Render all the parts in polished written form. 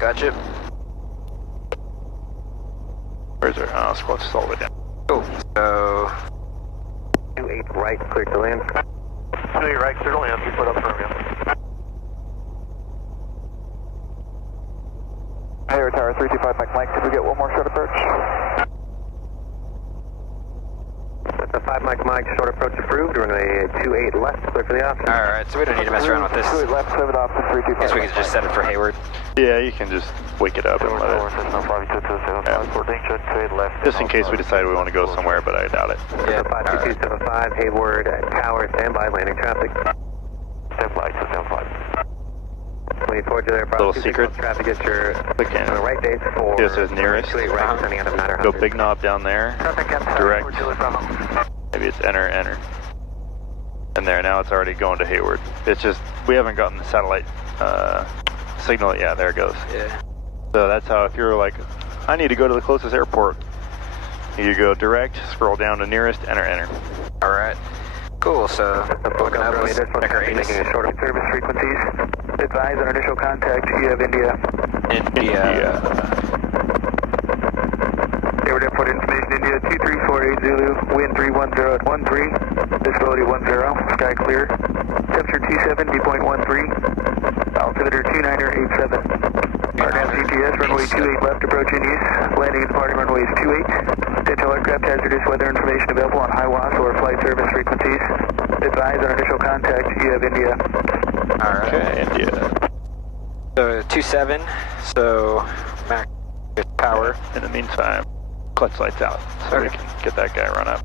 gotcha. Where's our, squad's all the way down. Cool, so... 28 right, clear to land. 28 right, clear to land, we put up firm, yeah. Tower 325 Mike, could we get one more short approach? That's a 5 Mike, short approach approved. We're going to 28 left, clear for the option. Alright, so we don't need to mess around with this. 28 left, 7 option, 325. Guess we could just set it for Hayward. Yeah, you can just wake it up and let it. Just in case we decide we want to go somewhere, but I doubt it. Yeah, 52275, Hayward, tower, standby, landing traffic. Stand flight, stand flight. 24 to there, Little secret. Traffic at your Click in. on the right base for... It says nearest. 28 right, sending out of matter. Go big knob down there. Direct. Maybe it's enter. And there, now it's already going to Hayward. It's just, we haven't gotten the satellite signal. Yeah, there it goes. Yeah. So that's how, if you're like, I need to go to the closest airport, you go direct, scroll down to nearest, enter. Alright. Cool, so looking up, let's check our ATIS. Making a short Service frequencies. Advise on initial contact. You have India. India. Hayward Airport information, India 2348 Zulu, wind 310 at 13, visibility 10, sky clear, temperature 27, dew point 13, altimeter 2987. RNAV GPS, runway 28 left, approaching east, landing and departing runways 28. Potential aircraft hazardous weather information available on high WAS or flight service frequencies. Advise on initial contact, you have India. Alright. Okay, India. So 27, so max power. In the meantime, clutch lights out, so we can get that guy run up.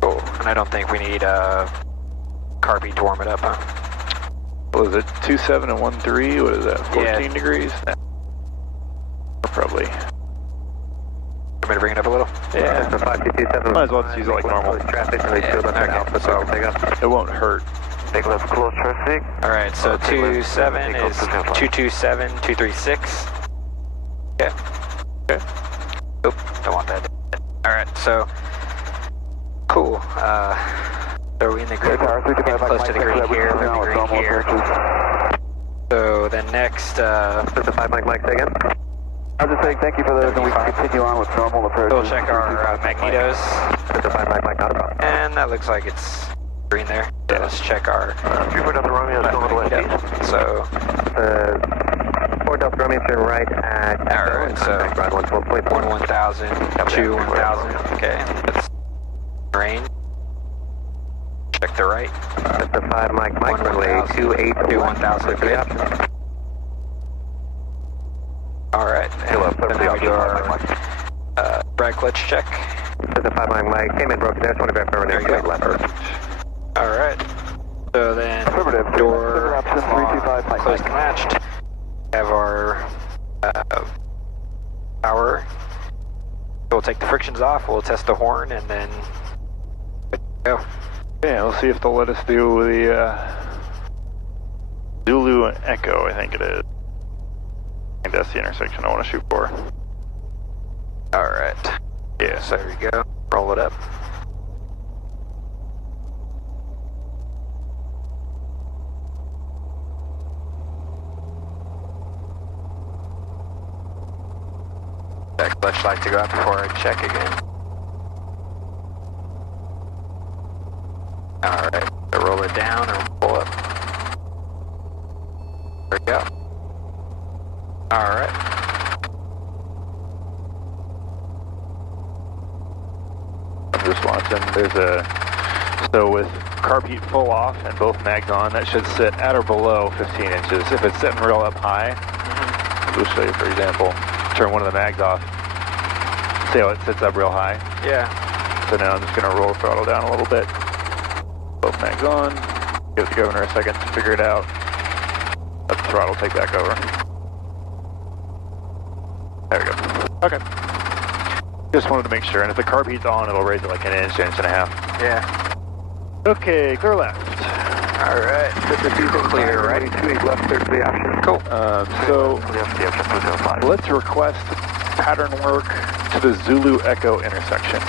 Cool, and I don't think we need Carby to warm it up, huh? What was it, 27 and 13? What is that, 14 degrees? Probably. Want me to bring it up a little? Yeah. Might as well just use it like normal. Traffic, and they still don't have alpha, so take up. It won't hurt. Take left, close traffic. Alright, so 27 is 227, 236. Okay. Okay. Oop, don't want that. Alright, so cool. So are we in the grid? Getting close to the green here. We're in the green here. So then next, That's a 5 Mike, say again. I was just saying thank you for those, and we can continue on with normal approach. we'll check our magnetos. That's a 5 Mike, not a problem. And that looks like it's green there. So let's check our 3 Delta Romeo is going to the west east. So 4 Delta Romeo, turn right at... Alright, so ground 14.4. 1,000, 2, 1,000. Okay, that's range. Check the right. That's a 5 Mike, runway 28 2, 1,000. for the option. Alright, and then we do our drag clutch check. That's a 5 Mike, came in broken. That's one of our There you go. left. Alright, so then Affirmative. door Option 325 Mike. closed and latched. Have our power. We'll take the frictions off, we'll test the horn, and then go. Yeah, we'll see if they'll let us do the Zulu and Echo, I think it is. I think that's the intersection I want to shoot for. Alright. Yeah. So there we go. Roll it up. That clutch light to go out before I check again. Alright. So roll it down or pull up. There we go. Alright. I'm just watching. There's so with carb heat full off and both mags on, that should sit at or below 15 inches. If it's sitting real up high, we'll show you, for example, turn one of the mags off. See how it sits up real high? Yeah. So now I'm just going to roll throttle down a little bit. Both mags on. Give the governor a second to figure it out. Let the throttle take back over. There we go. Okay. Just wanted to make sure, and if the carb heat's on, it'll raise it like an inch, inch and a half. Yeah. Okay, clear left. Alright. Clear right. 28 left, clear for the option. Cool. So let's request pattern work to the Zulu Echo intersection.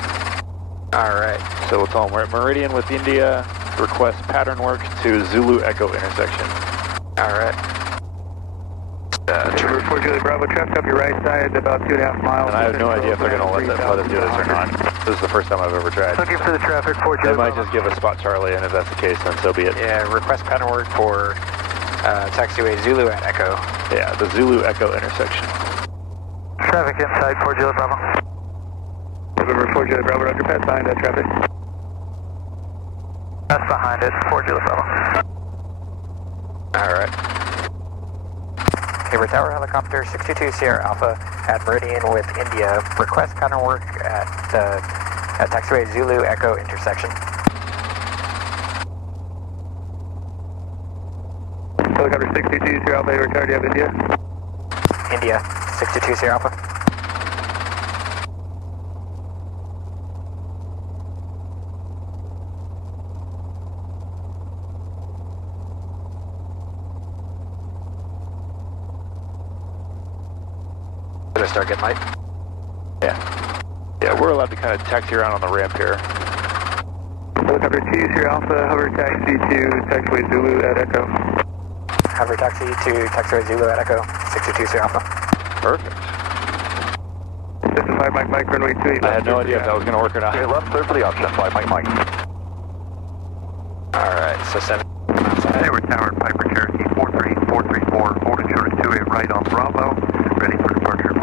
Alright. So we'll tell them we're at Meridian with India. request pattern work to Zulu Echo intersection. Alright. Number 4 Julie Bravo, traffic up your right side, about 2.5 miles. And I have no idea if they're going to let us do this or not. This is the first time I've ever tried. Looking for the traffic, 4 They Julie might Bravo. just give us spot Charlie, and if that's the case, then so be it. Yeah, request pattern work for taxiway Zulu at Echo. Yeah, the Zulu Echo intersection. Traffic inside 4 Julie Bravo. November 4 Julie Bravo, roger, pass behind that traffic. Pass behind it, 4 Julie Bravo. Alright. Hayward Tower helicopter 622 Sierra Alpha at Meridian with India. Request pattern work at taxiway Zulu Echo intersection. Helicopter 622 Sierra Alpha, Hayward Tower, do you have India? India 622 Sierra Alpha. Did I start getting light? Yeah. Yeah, we're allowed to kind of taxi around on the ramp here. Helicopter 2 Sierra Alpha, hover taxi to taxiway Zulu at Echo. Hover taxi to taxiway Zulu at Echo 622 Sierra Alpha. Perfect. System 5 Mike, runway 28 left. I had no idea if that was going to work or not. Left, clear for the option, 5 Mike. Alright, so 7 miles ahead. Hayward Tower, Piper Cherokee 43434, holding short of 28 right on Bravo, ready for departure.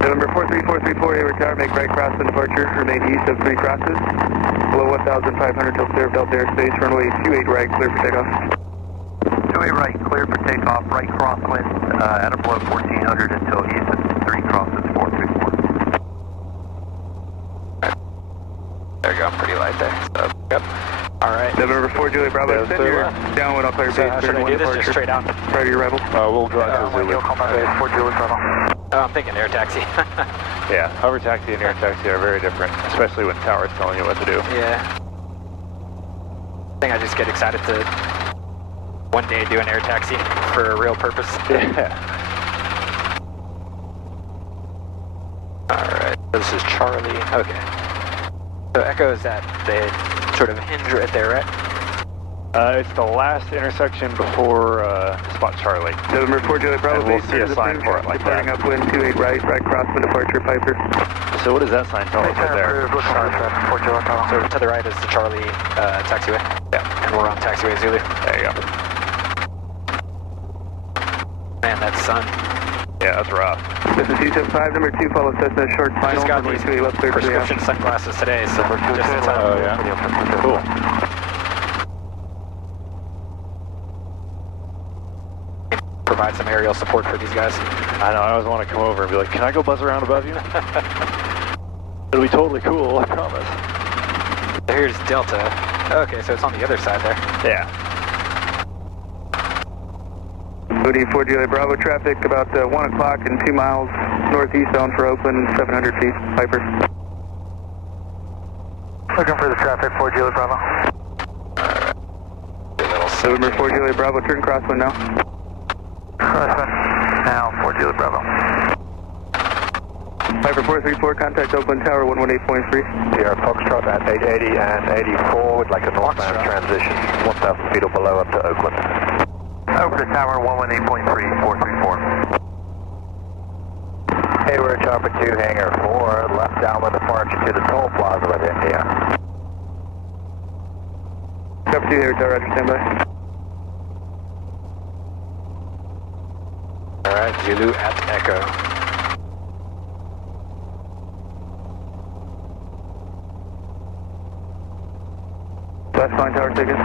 November 43434, Hayward Tower, make right cross and departure, remain east of 3 crosses. Below 1,500 till clear of Delta airspace, runway 28 right, clear for takeoff. 28 right, clear for takeoff, right crosswind, at or below 1400 until east of 3 crosses, 434. There you go, pretty light there. So, yep. Alright. November 4 Julie Bravo, Yeah, extend clear your left. downwind, I'll clear So base, how should I do this? Just straight out? prior to your arrival. We'll go out to Zulu. base, 4 Julie Bravo. Oh, I'm thinking air taxi. Yeah, hover taxi and air taxi are very different, especially when tower's telling you what to do. Yeah. I think I just get excited to one day do an air taxi for a real purpose. Yeah. Alright, this is Charlie. Okay. So Echo is at the sort of hinge right there, right? It's the last intersection before spot Charlie. November 4 Julie Bravo, And we'll base see a is sign approved. for it like that. Departing upwind, 28 right, right crosswind, departure, Piper. So what does that sign tell us right there? So to the right is the Charlie taxiway. Yeah. And we're on taxiway Zulu. There you go. Man, that sun. Yeah, that's rough. This is C75, number 2, follow Cessna, short final. Just got runway these 28 left, clear for the prescription sunglasses today, so just in time. Oh, yeah? Cool. Provide some aerial support for these guys. I know, I always want to come over and be like, can I go buzz around above you? It'll be totally cool, I promise. Here's Delta. Okay, so it's on the other side there. Yeah. Booty 4 Julie Bravo, traffic about 1 o'clock and 2 miles northeast bound for Oakland, 700 feet, Piper. Looking for the traffic, 4 Julie Bravo. November 4 Julie Bravo, turn crosswind now. Crosswind, now 4 Julie Bravo. Piper 434, contact Oakland Tower 118.3. Sierra Foxtrot at 880 and 84 with like a northbound transition, 1,000 feet or below up to Oakland. Over to Tower 118.3, 434. Hayward Chopper 2, Hangar 4, left downwind departure to the toll plaza with India. Chopper 2, Hayward Tower, roger, stand by. Alright, Zulu at Echo. Last line tower ticket.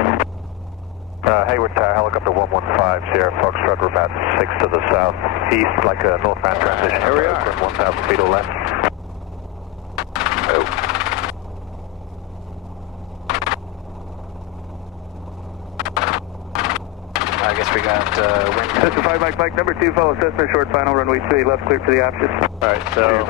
Hayward Tower, helicopter 115, Sierra Foxtrot, we're about 6 to the southeast, like a northbound transition. Here we are. Oakland, 1,000 feet or less. Oh. I guess we got wind. Cessna 5 Mike, number 2, follow Cessna, short final, runway 28 left, clear for the option. Alright, so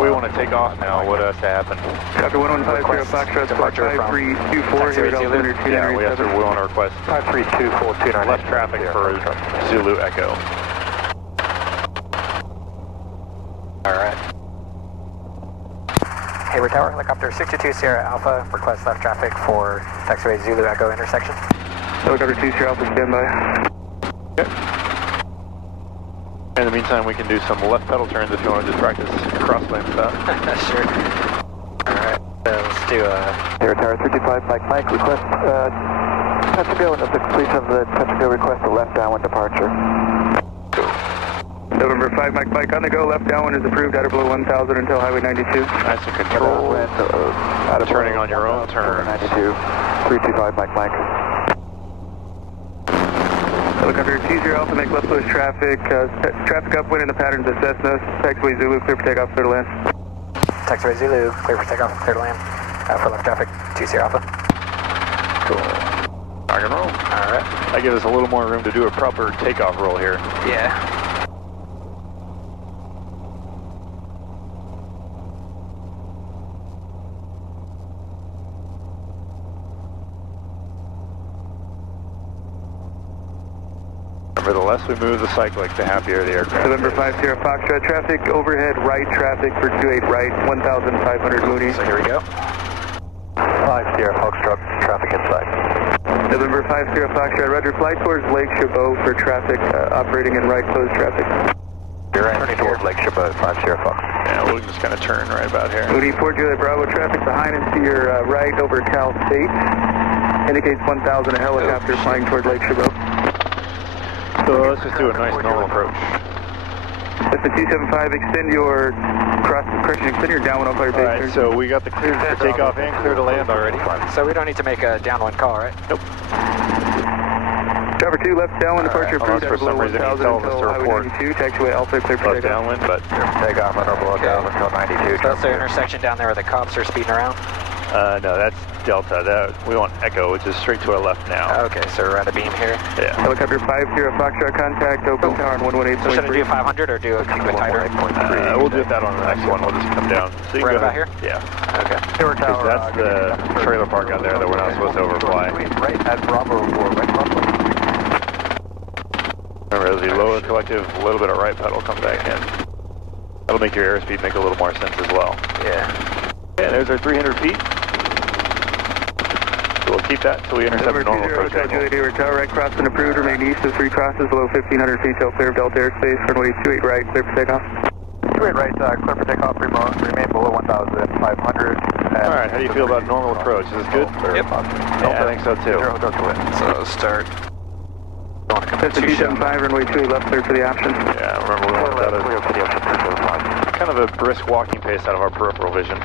we want to take off now. What has to happen? Chapter 1150, Request Foxtrot, squad departure from 5324, Hayward Zulu. altimeter Yeah, we 2987. want to request 532429. left traffic for Zulu Echo. Alright. Hayward Tower, helicopter 62 Sierra Alpha, request left traffic for taxiway Zulu Echo intersection. Helicopter 2 Sierra Alpha, stand by. Okay. In the meantime, we can do some left pedal turns if you want to just practice cross-lane stuff. Sure. Alright, so let's do Hayward Tower 35, Mike, request touch and go, and at the completion of the touch and go, request a left downwind departure. November 5, Mike, on the go, left downwind is approved, out of below 1000 until Highway 92. Nice and control. Turning on your own turn. 92, 325, Mike. Helicopter 20 Alpha, make left close traffic, traffic upwind in the patterns of Cessna, taxiway Zulu, clear for takeoff, clear to land. taxiway Zulu, clear for takeoff, clear to land, for left traffic 20 Alpha. Cool. Rock and roll. Alright. That gives us a little more room to do a proper takeoff roll here. Yeah. Remember, the less we move the cyclic, the happier the aircraft. November 5 Sierra Foxtrot, traffic overhead right traffic for 28 right, 1500 Moody. So here we go. 5 Sierra Foxtrot, traffic inside. November 5 Sierra Foxtrot, roger, fly towards Lake Chabot for traffic, operating in right closed traffic. You're turning towards Lake Chabot, 5 Sierra Fox. Yeah, we'll just kind of turn right about here. Moody 4 Juliet Bravo, traffic behind and to your right over Cal State. Indicates 1000, a helicopter flying towards Lake Chabot. So let's just do a nice normal approach. That's the 275, extend your downwind on fire base. Alright, so we got the clear for takeoff and clear to land already. So we don't need to make a downwind call, right? Nope. Driver 2 left downwind departure approved, for some reason he's telling us to report taxiway Alpha clear for left takeoff. downwind, but Takeoff under below 1000 until 92. So that's the intersection down there where the cops are speeding around? no, that's Delta. We want Echo, which is straight to our left now. Okay, so we're at a beam here. Yeah. Helicopter 50 Foxtrot, contact open tower on 118.3. So should I do 500 or do a keep it tighter? We'll do that on the next one. We'll just come down. So you Right can go about here? Yeah. Okay. Because that's the trailer park out there that we're not supposed to overfly. Right at Bravo 4, right crossway. Remember, as we lower the collective, a little bit of right pedal come back in. That'll make your airspeed make a little more sense as well. Yeah. Yeah, there's our 300 feet. So we'll keep that until we intercept a normal approach angle. Juliet Hayward Tower, right crossing approved, remain east of 3 crosses, below 1500 feet till clear of Delta airspace, runway 28 right, clear for takeoff. 28 right, clear for takeoff, remain below 1500. Alright, how do you feel about normal approach? Is this good? Yep. Yeah, I think so too. So start. That's the 275, runway 28 left, clear for the option. Yeah, remember we want that as kind of a brisk walking pace out of our peripheral vision.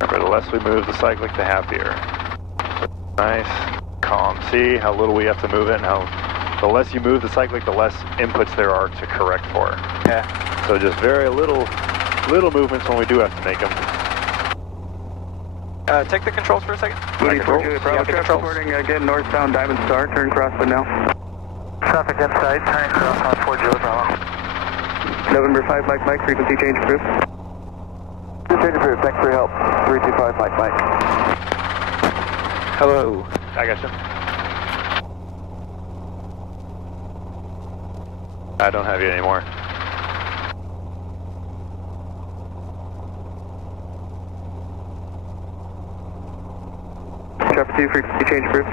Remember, the less we move the cyclic, the happier. Nice, calm. See how little we have to move it and how the less you move the cyclic, the less inputs there are to correct for. Yeah. So just very little movements when we do have to make them. Take the controls for a second. Moody 4 controls? Juliet Bravo, Yeah, the traffic controls. reporting again, northbound Diamond Star, turn crosswind now. Traffic inside, turning cross on 4 Juliet Bravo. November 5 Mike, frequency change approved. Change approved, thanks for your help. 325 Mike. Hello. I got you. I don't have you anymore. Traffic 2, frequency change approved.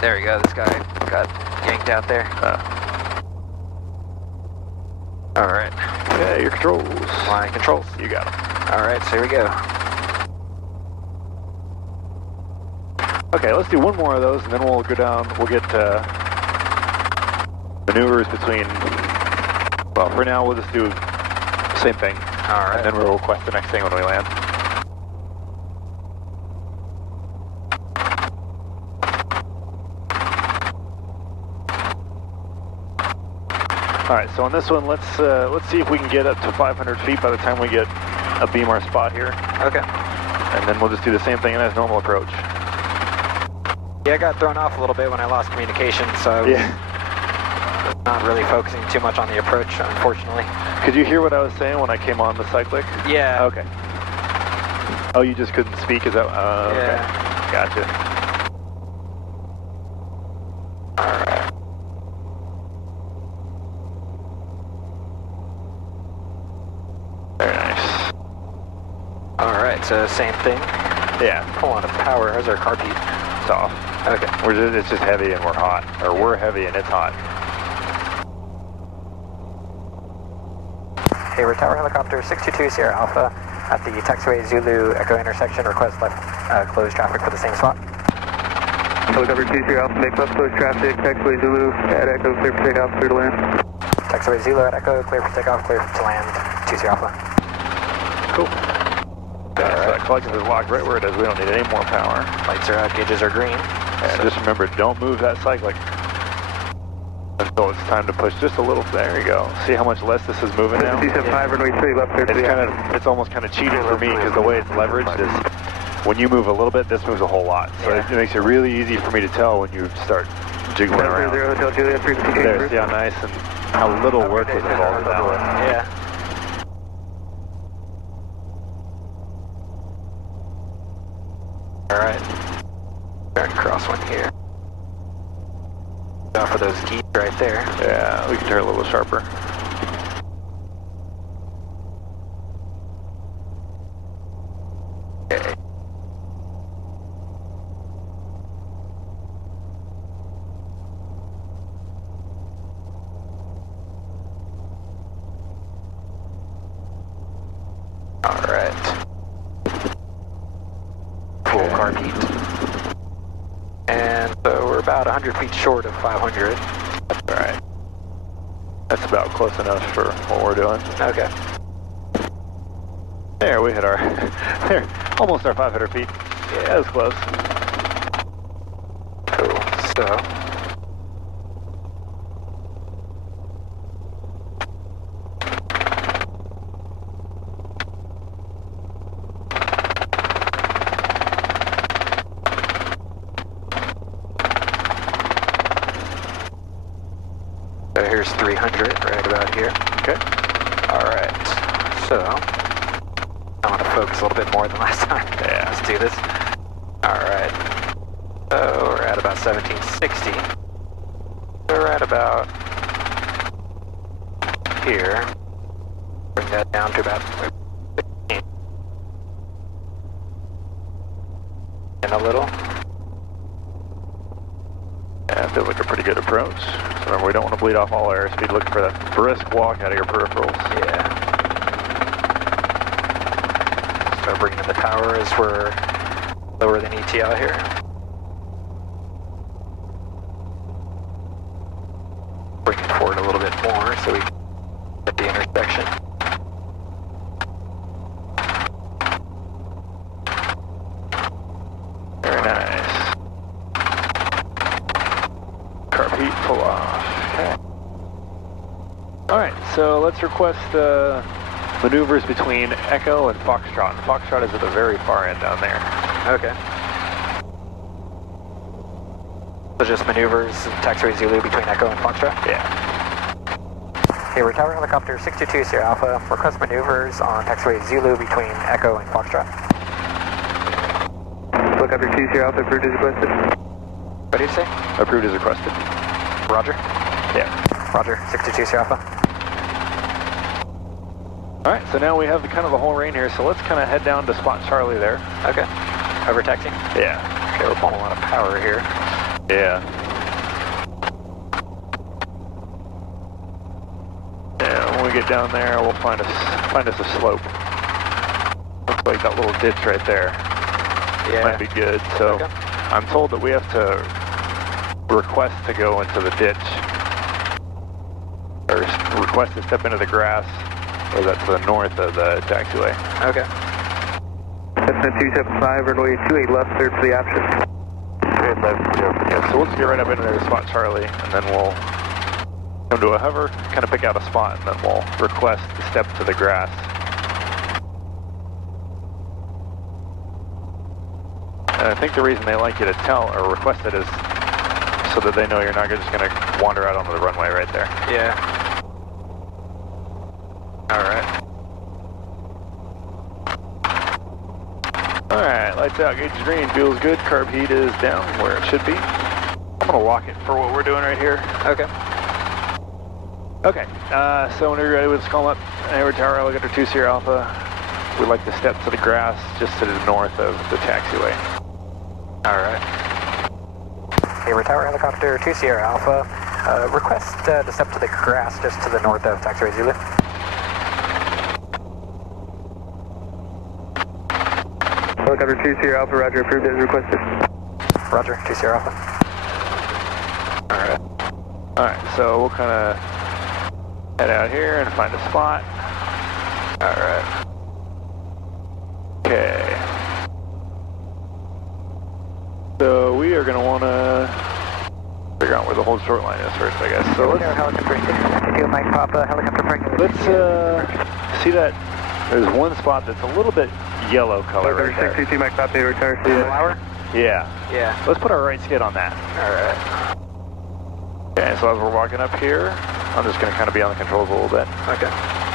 There we go. This guy got yanked out there. All right. Yeah, your controls. Line controls. You got them. All right, so here we go. Okay, let's do one more of those, and then we'll go down. We'll get maneuvers between. Well, for now, we'll just do the same thing. All right. And then we'll request the next thing when we land. All right, so on this one, let's see if we can get up to 500 feet by the time we get a beam our spot here, Okay. and then we'll just do the same thing as normal approach. Yeah, I got thrown off a little bit when I lost communication, so I was not really focusing too much on the approach, unfortunately. Could you hear what I was saying when I came on the cyclic? Yeah. Okay. Oh, you just couldn't speak? Is that? Yeah. Okay. Gotcha. Alright. Very nice. Alright, so same thing. Yeah. Pull on a power. How's our carb heat? It's off. Okay. It's just heavy and we're hot. Or we're heavy and it's hot. Hey, we're Tower Helicopter 622 Sierra Alpha at the taxiway Zulu Echo intersection. Request left closed traffic for the same spot. Helicopter 2 Sierra Alpha, make left close traffic, taxiway Zulu at Echo, clear for takeoff, clear to land. Taxiway Zulu at Echo, clear for takeoff, clear to land, 2 Sierra Alpha. Cool. So that collective is locked right where it is. We don't need any more power. Lights are out, gauges are green. And just remember, don't move that cyclic until it's time to push just a little. There you go. See how much less this is moving now? 275, runway 3, left clear to the It's almost kind of cheating for me because the way it's leveraged is when you move a little bit, this moves a whole lot. So it makes it really easy for me to tell when you start jiggling around. 0 Hotel Juliet, frequency change. There, see how nice and how little work was involved in that one. Yeah. Alright. Starting to cross one here. Off of those geese right there. Yeah, we can turn a little sharper. Okay. Alright. Full carb heat. And so we're about 100 feet short of 500. That's alright. That's about close enough for what we're doing. Okay. There, we hit our, there, almost our 500 feet. Yeah, that was close. Cool. So. So here's 300 right about here. Okay. Alright. So. I want to focus a little bit more than last time. Yeah. Let's do this. Alright. So we're at about 1760. So we're at about here. Bring that down to about 15. And a little. Yeah, feels like a pretty good approach. So remember, we don't want to bleed off all airspeed. Looking for that brisk walk out of your peripherals. Yeah. Start bringing in the power as we're lower than ETL here. Bring it forward a little bit more so we get the intersection. Very nice. Carb heat, pull off. Okay. Alright, so let's request maneuvers between Echo and Foxtrot. Foxtrot is at the very far end down there. Okay. So just maneuvers, taxiway Zulu between Echo and Foxtrot? Yeah. Okay, we're Tower Helicopter 622 Sierra Alpha. Request maneuvers on taxiway Zulu between Echo and Foxtrot. Helicopter 2 Sierra Alpha, approved as requested. What did you say? Approved as requested. Roger. Yeah. Roger, 622 Sierra Alpha. Alright, so now we have kind of the whole range here, so let's kind of head down to spot Charlie there. Okay. Over taxi? Yeah. Okay, we're pulling a lot of power here. Yeah. Yeah, when we get down there, we'll find us a slope. Looks like that little ditch right there. Yeah. Might be good. So Okay. I'm told that we have to request to go into the ditch, or request to step into the grass, or that's to the north of the taxiway. Okay. Cessna 275, runway 28 left, cleared for the option. Yeah, so we'll just get right up into there to spot Charlie, and then we'll come to a hover, kind of pick out a spot, and then we'll request to step to the grass. And I think the reason they like you to tell or request it is so that they know you're not just going to wander out onto the runway right there. Yeah. Alright. Alright, lights out, gauge is green, feels good, carb heat is down where it should be. I'm going to walk it for what we're doing right here. Okay. Okay, so when you're ready with us, call up Hayward Tower, Alligator 2 Sierra Alpha. We'd like to step to the grass just to the north of the taxiway. Alright. Hayward Tower, Helicopter 2 Sierra Alpha. Request to step to the grass just to the north of taxiway Zulu. Helicopter 2 Sierra Alpha, roger, approved as requested. Roger, 2 Sierra Alpha. Alright. Alright, so we'll kind of head out here and find a spot. Alright. Okay. So we are going to want to figure out where the whole short line is first, I guess. So let's see that there's one spot that's a little bit yellow color right there. 62 Mike Papa, Hayward Tower. Flower? Yeah. Yeah. Let's put our right skid on that. Alright. Okay, so as we're walking up here, I'm just going to kind of be on the controls a little bit. Okay.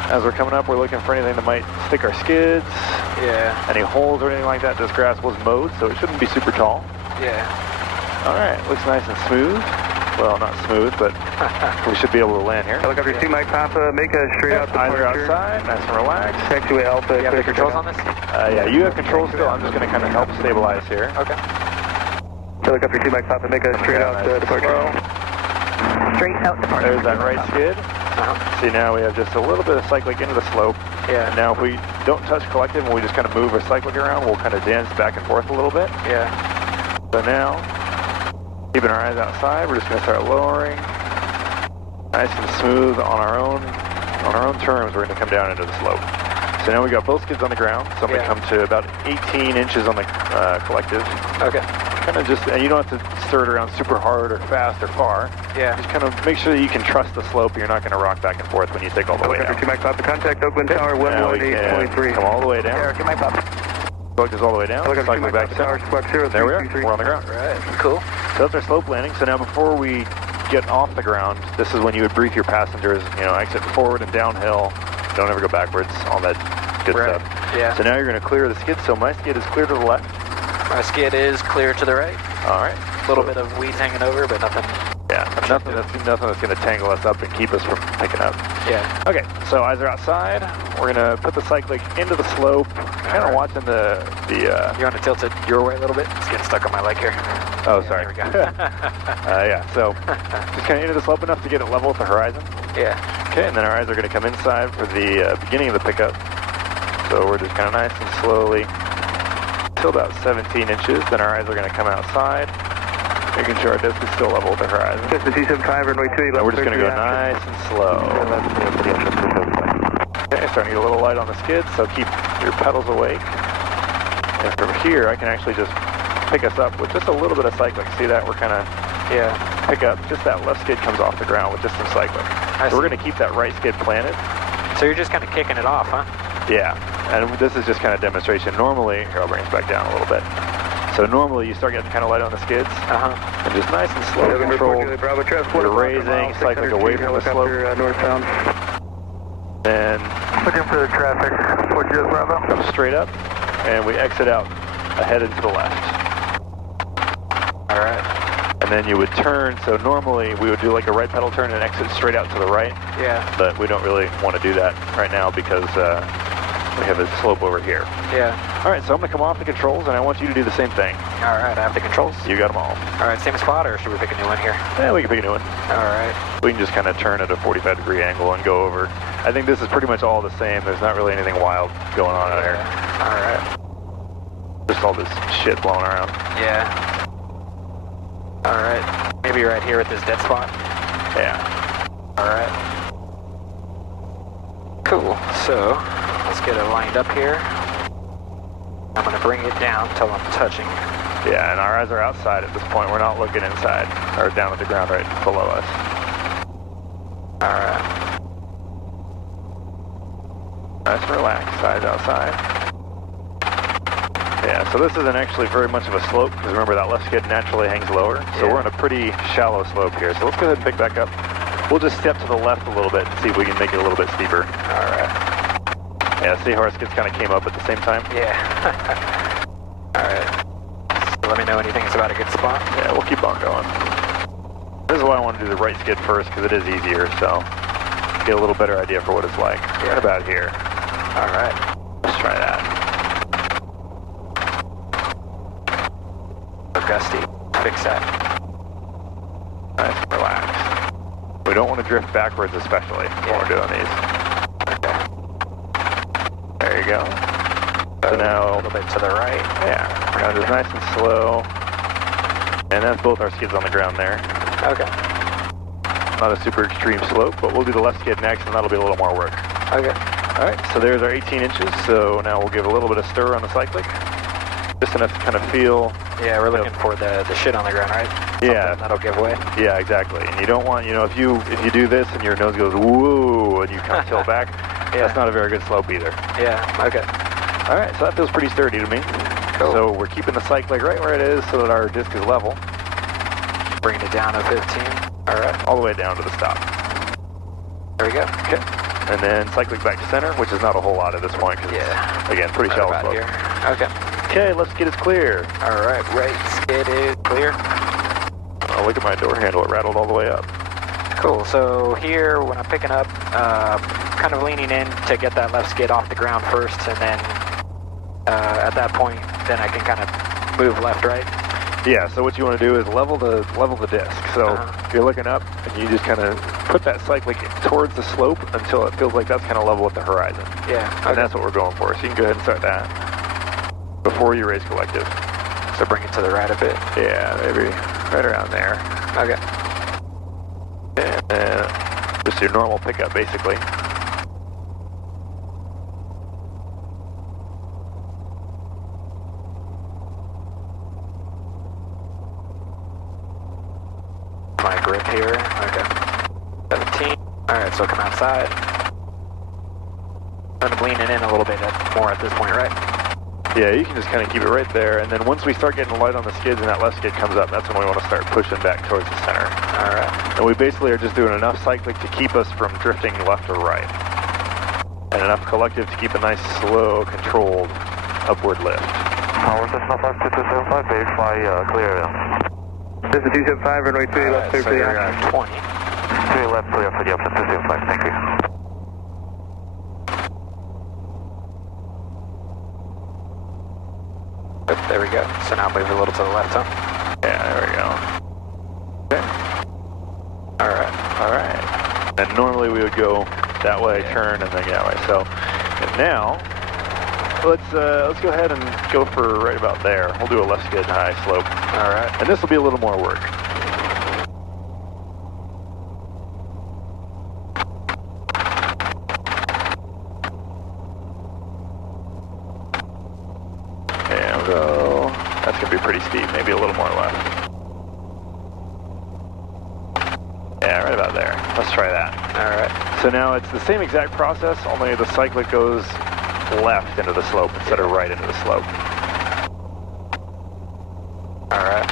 As we're coming up, we're looking for anything that might stick our skids. Yeah. Any holes or anything like that. This grass was mowed, so it shouldn't be super tall. Yeah. Alright, looks nice and smooth. Well, not smooth, but we should be able to land here. Helicopter 2 Mike Papa, make a straight out Eyes are departure. outside, nice and relaxed. Taxiway Alpha. You have the controls on this? Yeah, you have control still. I'm just going to kind of help stabilize here. Okay. Helicopter 2 Mike Papa, make a straight out departure. Slow. Straight out departure. There's that right skid. See, now we have just a little bit of cyclic into the slope. Yeah. And now if we don't touch collective and we just kind of move our cyclic around, we'll kind of dance back and forth a little bit. Yeah. So now, keeping our eyes outside, we're just going to start lowering. Nice and smooth on our own terms, we're going to come down into the slope. So now we got both skids on the ground, so I'm going to come to about 18 inches on the collective. Okay. Kind of just, and you don't have to stir it around super hard or fast or far. Yeah. Just kind of make sure that you can trust the slope. You're not going to rock back and forth when you take all the way down. Helicopter 2 Mike Papa, contact Oakland Tower 118.3. Come all the way down. Cherokee Mike Papa. Focus all the way down. Helicopter 2 Cycle Mike back Papa, Tower down. Squawk 0333. There we are. We're on the ground. Right. Cool. So that's our slope landing. So now before we get off the ground, this is when you would brief your passengers, you know, exit forward and downhill. Don't ever go backwards, all that good stuff. Yeah. So now you're going to clear the skid. So my skid is clear to the left. My skid is clear to the right. All right. A little bit of weeds hanging over, but nothing. Yeah, nothing that's going to tangle us up and keep us from picking up. Yeah. Okay, so eyes are outside. We're going to put the cyclic into the slope, kind of watching the You want to tilt it your way a little bit? It's getting stuck on my leg here. Oh, sorry. There we go. Yeah, so just kind of into the slope enough to get it level with the horizon. Yeah. Okay, and then our eyes are going to come inside for the beginning of the pickup. So we're just kind of nice and slowly till about 17 inches. Then our eyes are going to come outside, making sure our disc is still level with the horizon. Just the 275, runway 28. And we're just going to go nice and slow. Okay, starting to get a little light on the skids, so keep your pedals awake. And from here, I can actually just pick us up with just a little bit of cyclic. See that? We're kind of, pick up. Just that left skid comes off the ground with just some cyclic. So we're going to keep that right skid planted. So you're just kind of kicking it off, huh? Yeah, and this is just kind of demonstration. Normally, here I'll bring us back down a little bit. So normally you start getting kind of light on the skids, and just nice and slow control. You're raising, cycling away from the slope. Northbound. Then looking for the traffic. Bravo. Come straight up, and we exit out ahead and to the left. All right. And then you would turn. So normally we would do like a right pedal turn and exit straight out to the right. Yeah. But we don't really want to do that right now because we have a slope over here. Yeah. All right, so I'm going to come off the controls, and I want you to do the same thing. All right, I have the controls. You got them all. All right, same spot, or should we pick a new one here? Yeah, we can pick a new one. All right. We can just kind of turn at a 45-degree angle and go over. I think this is pretty much all the same. There's not really anything wild going on out here. All right. Just all this shit blowing around. Yeah. All right. Maybe right here at this dead spot? Yeah. All right. Cool. So, let's get it lined up here. I'm going to bring it down until I'm touching. Yeah, and our eyes are outside at this point. We're not looking inside, or down at the ground right below us. Alright. Nice and relaxed, eyes outside. Yeah, Yeah, so this isn't actually very much of a slope, because remember that left skid naturally hangs lower, so we're on a pretty shallow slope here. So let's go ahead and pick back up. We'll just step to the left a little bit and see if we can make it a little bit steeper. Alright. Yeah, see how our skids kind of came up at the same time? Yeah. Alright. So let me know when you think it's about a good spot. Yeah, we'll keep on going. This is why I want to do the right skid first, because it is easier, so get a little better idea for what it's like. Right about here. Alright. Let's try that. Gusty. Fix that. Nice and relaxed. We don't want to drift backwards, especially when we're doing these. Okay. There you go. So now a little bit to the right. Yeah, now just nice and slow. And that's both our skids on the ground there. Okay. Not a super extreme slope, but we'll do the left skid next, and that'll be a little more work. Okay. All right, so there's our 18 inches. So now we'll give a little bit of stir on the cyclic. Just enough to kind of feel. Yeah, we're looking for the shit on the ground, right? Yeah. Something that'll give way. Yeah, exactly. And you don't want, you know, if you do this and your nose goes woo and you kind of tilt back, that's not a very good slope either. Yeah. Okay. All right, so that feels pretty sturdy to me. Cool. So we're keeping the cyclic right where it is so that our disc is level. Bringing it down to 15. All right. All the way down to the stop. There we go. Okay. And then cyclic back to center, which is not a whole lot at this point because it's, again, pretty shallow slope. Here. Okay. Okay, left skid is clear. All right, right skid is clear. Oh, look at my door handle, it rattled all the way up. Cool, so here when I'm picking up, kind of leaning in to get that left skid off the ground first, and then at that point, then I can kind of move left, right? Yeah, so what you want to do is level the disc. So you're looking up, and you just kind of put that cyclic towards the slope until it feels like that's kind of level with the horizon. Yeah. And that's what we're going for, so you can go ahead and start that before you raise collective. So bring it to the right a bit. Yeah, maybe right around there. Okay. And then just your normal pickup, basically. My grip here. Okay. 17. Alright, so come outside. I'm leaning in a little bit more at this point, right? Yeah, you can just kind of keep it right there, and then once we start getting light on the skids and that left skid comes up, that's when we want to start pushing back towards the center. Alright. And we basically are just doing enough cyclic to keep us from drifting left or right. And enough collective to keep a nice, slow, controlled upward lift. Tower Cessna 5275, verify clear. This is 275, runway 2 left, clear for the option. 20. 3 left, clear for the option 275, thank you. There we go. So now move a little to the left, huh? Yeah, there we go. Okay. Alright. Alright. And normally we would go that way, turn, and then that way. So, and now, let's go ahead and go for right about there. We'll do a left skid high slope. Alright. And this will be a little more work. And we'll go, that's going to be pretty steep, maybe a little more left. Yeah, right about there. Let's try that. Alright. So now it's the same exact process, only the cyclic goes left into the slope instead of right into the slope. Alright.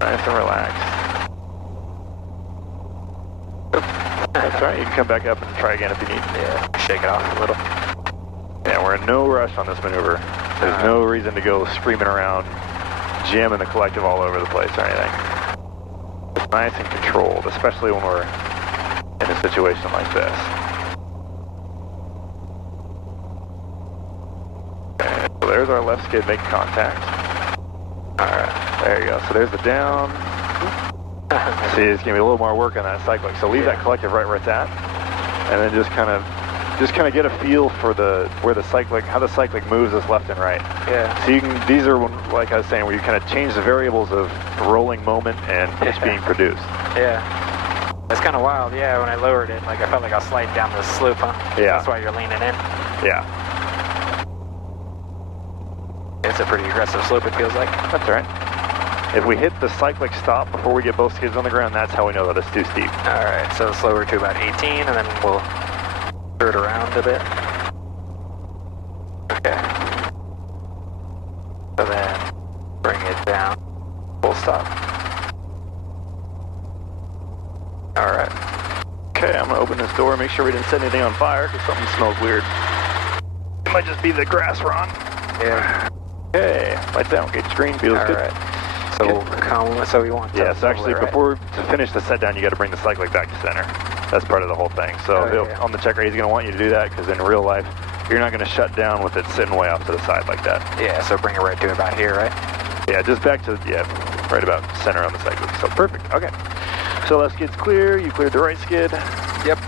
Nice and relaxed. That's right, you can come back up and try again if you need. Yeah, shake it off a little. Yeah, we're in no rush on this maneuver. There's no reason to go screaming around, jamming the collective all over the place or anything. It's nice and controlled, especially when we're in a situation like this. Okay, so there's our left skid making contact. Alright, there you go. So there's the down. See, it's going to be a little more work on that cyclic. So leave that collective right where it's at, and then just kind of get a feel for how the cyclic moves us left and right. Yeah. So you can, these are, like I was saying, where you kind of change the variables of rolling moment and pitch being produced. Yeah. It's kind of wild, yeah, when I lowered it, like I felt like I was sliding down the slope, huh? Yeah. That's why you're leaning in. Yeah. It's a pretty aggressive slope, it feels like. That's all right. If we hit the cyclic stop before we get both skids on the ground, that's how we know that it's too steep. Alright, so slower to about 18, and then we'll turn it around a bit. Okay. full stop. Alright. Okay, I'm gonna open this door, make sure we didn't set anything on fire, because something smells weird. It might just be the grass, Ron. Yeah. Okay, lights down, gauge green, feels good. Alright. So we'll come, so we want to... Yeah, so actually to finish the set down, you gotta bring the cyclic back to center. That's part of the whole thing. So on the checker, he's gonna want you to do that, because in real life, you're not gonna shut down with it sitting way off to the side like that. Yeah, so bring it right to about here, right? Yeah, just back to, right about center on the cyclic. So perfect, okay. So left skid's clear, you cleared the right skid. Yep.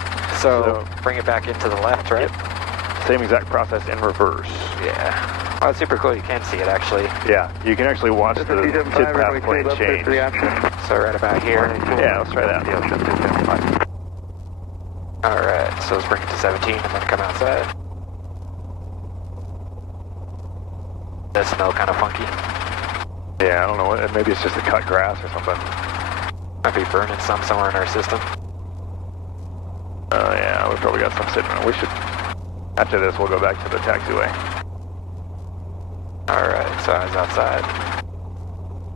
So bring it back into the left, right? Yep. Same exact process in reverse. Yeah. Oh, it's super cool. You can see it, actually. Yeah, you can actually watch the skid path plane change. So right about here. Yeah, let's try that. Alright, so let's bring it to 17 and then come outside. That smell kind of funky. Yeah, I don't know, maybe it's just the cut grass or something. Might be burning some somewhere in our system. Oh yeah, we probably got some sitting around. We should, after this, we'll go back to the taxiway. Alright, so I was outside.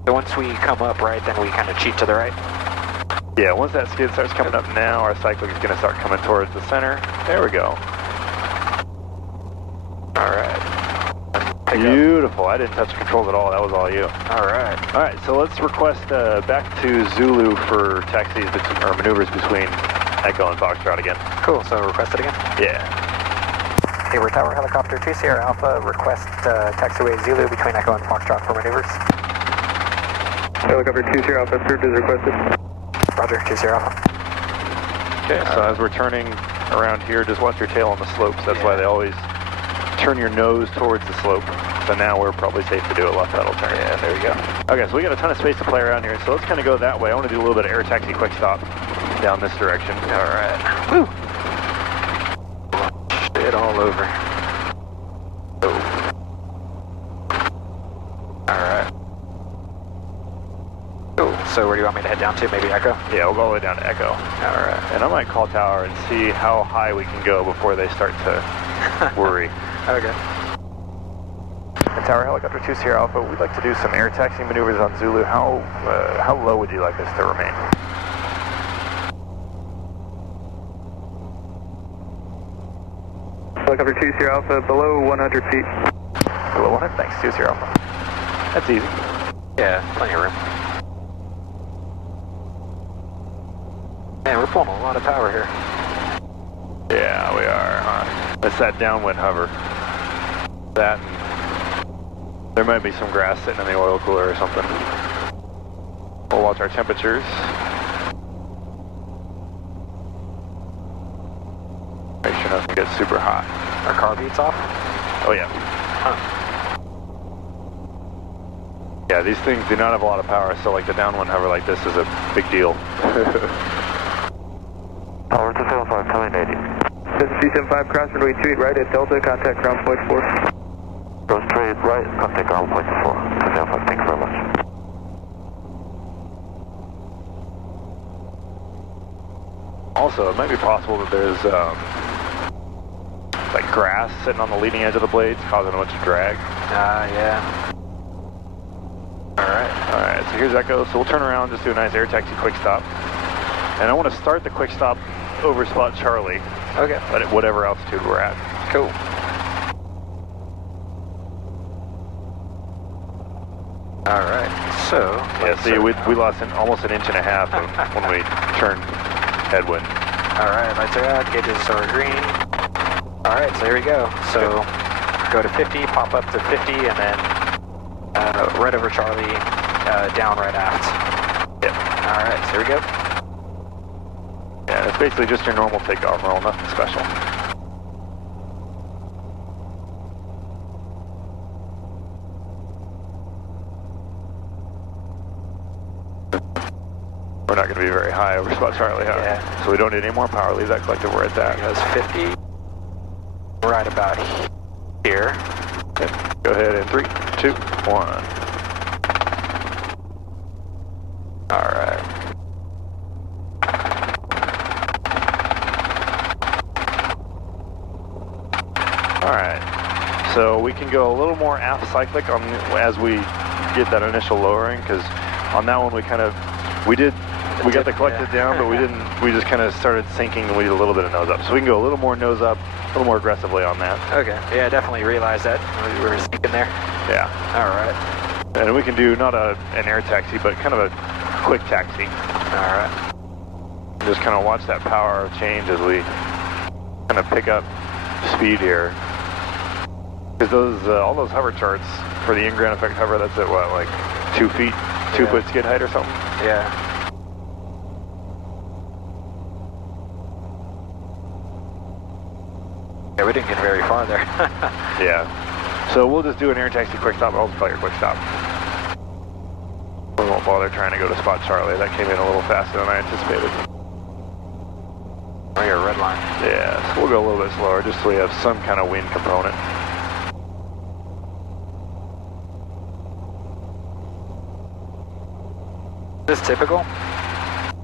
So once we come up, right, then we kind of cheat to the right? Yeah, once that skid starts coming up now, our cyclic is going to start coming towards the center. There we go. Alright. Beautiful. I didn't touch the controls at all. That was all you. Alright. Alright, so let's request back to Zulu for taxis or maneuvers between Echo and Foxtrot again. Cool, so request it again? Yeah. Hey, we're Tower Helicopter 2 Sierra Alpha. Request taxiway Zulu between Echo and Foxtrot for maneuvers. Helicopter 2 Sierra Alpha, served as requested. Roger, 2 Sierra Alpha. Okay, so as we're turning around here, just watch your tail on the slopes. That's why they always turn your nose towards the slope. So now we're probably safe to do a left pedal turn. Yeah, there we go. Okay, so we got a ton of space to play around here, so let's kind of go that way. I want to do a little bit of air taxi quick stop down this direction. Alright. Woo! Shit all over. Oh. Alright. Cool, so where do you want me to head down to? Maybe Echo? Yeah, we'll go all the way down to Echo. Alright. And I might call Tower and see how high we can go before they start to worry. Okay. Tower Helicopter 2 Sierra Alpha, we'd like to do some air taxi maneuvers on Zulu. How low would you like us to remain? Helicopter 2 Sierra Alpha, below 100 feet. Below 100? Thanks, 2 Sierra Alpha. That's easy. Yeah, plenty of room. Man, we're pulling a lot of power here. Yeah, we are, huh? That's that downwind hover. That, there might be some grass sitting in the oil cooler or something. We'll watch our temperatures. Make sure nothing gets super hot. Our car beats off? Oh yeah. Huh. Yeah, these things do not have a lot of power, so like the downwind hover like this is a big deal. Tower 275, coming 80. This is 275, cross runway 28 right at Delta, contact ground point 4. Go straight right, contact ground point 4. 275, thank you very much. Also, it might be possible that there's like grass sitting on the leading edge of the blades causing a bunch of drag. Yeah. Alright, so here's Echo. So we'll turn around, just do a nice air taxi quick stop. And I want to start the quick stop over spot Charlie. Okay. But at whatever altitude we're at. Cool. Alright, so... Yeah, see, we lost almost an inch and a half when we turned headwind. Alright, lights are out, gauges are green. Alright, so here we go. So, go to 50, pop up to 50, and then right over Charlie, down right aft. Yep. Alright, so here we go. Yeah, it's basically just your normal takeoff roll, nothing special. We're not going to be very high over spot Charlie, Yeah. So we don't need any more power. Leave that collective where it's at. There goes 50. Right about here. Okay. Go ahead in 3, 2, 1. Alright. Alright. So we can go a little more aft cyclic as we get that initial lowering, because on that one we got the collective down, but we just kind of started sinking and we did a little bit of nose up. So we can go a little more nose up, a little more aggressively on that. Okay, yeah, I definitely realized that we were sinking there. Yeah. All right. And we can do not an air taxi, but kind of a quick taxi. All right. Just kind of watch that power change as we kind of pick up speed here. Because all those hover charts for the in-ground effect hover, that's at what, like 2 feet, 2 foot skid height or something? Yeah. Yeah, we didn't get very far there. Yeah. So we'll just do an air taxi quick stop. I'll just call your quick stop. We won't bother trying to go to spot Charlie. That came in a little faster than I anticipated. Oh, you're red line. Yeah, so we'll go a little bit slower just so we have some kind of wind component. Is this typical?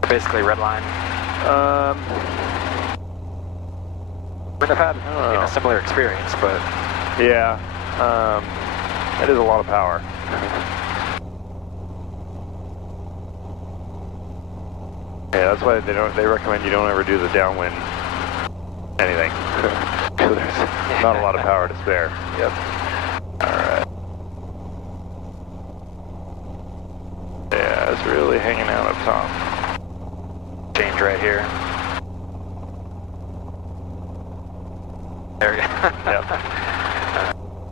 Basically red line. I mean, I've had a similar experience, but... Yeah, that is a lot of power. Yeah, that's why they recommend you don't ever do the downwind anything. Because there's not a lot of power to spare. Yep. Alright. Yeah, it's really hanging out up top. Change right here. There we go. Yep.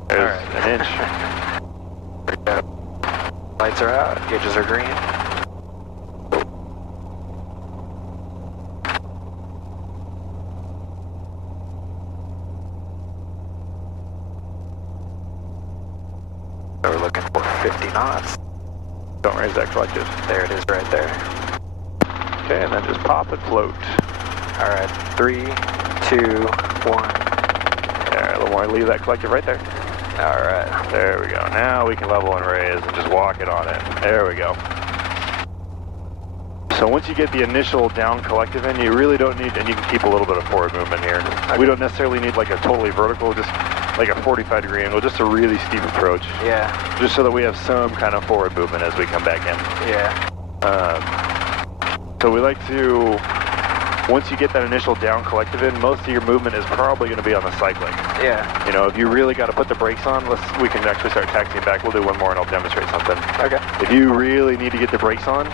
There's an inch. Lights are out, gauges are green. So we're looking for 50 knots. Don't raise that collective. There it is right there. Okay, and then just pop and float. Alright, 3, 2, 1. There, a little more, leave that collective right there. Alright. There we go. Now we can level and raise and just walk it on in. There we go. So once you get the initial down collective in, you really don't need, and you can keep a little bit of forward movement here. Okay. We don't necessarily need like a totally vertical, just like a 45-degree angle, just a really steep approach. Yeah. Just so that we have some kind of forward movement as we come back in. Yeah. So we like to, once you get that initial down collective in, most of your movement is probably going to be on the cycling. Yeah. You know, if you really got to put the brakes on, we can actually start taxiing back. We'll do one more and I'll demonstrate something. Okay. If you really need to get the brakes on,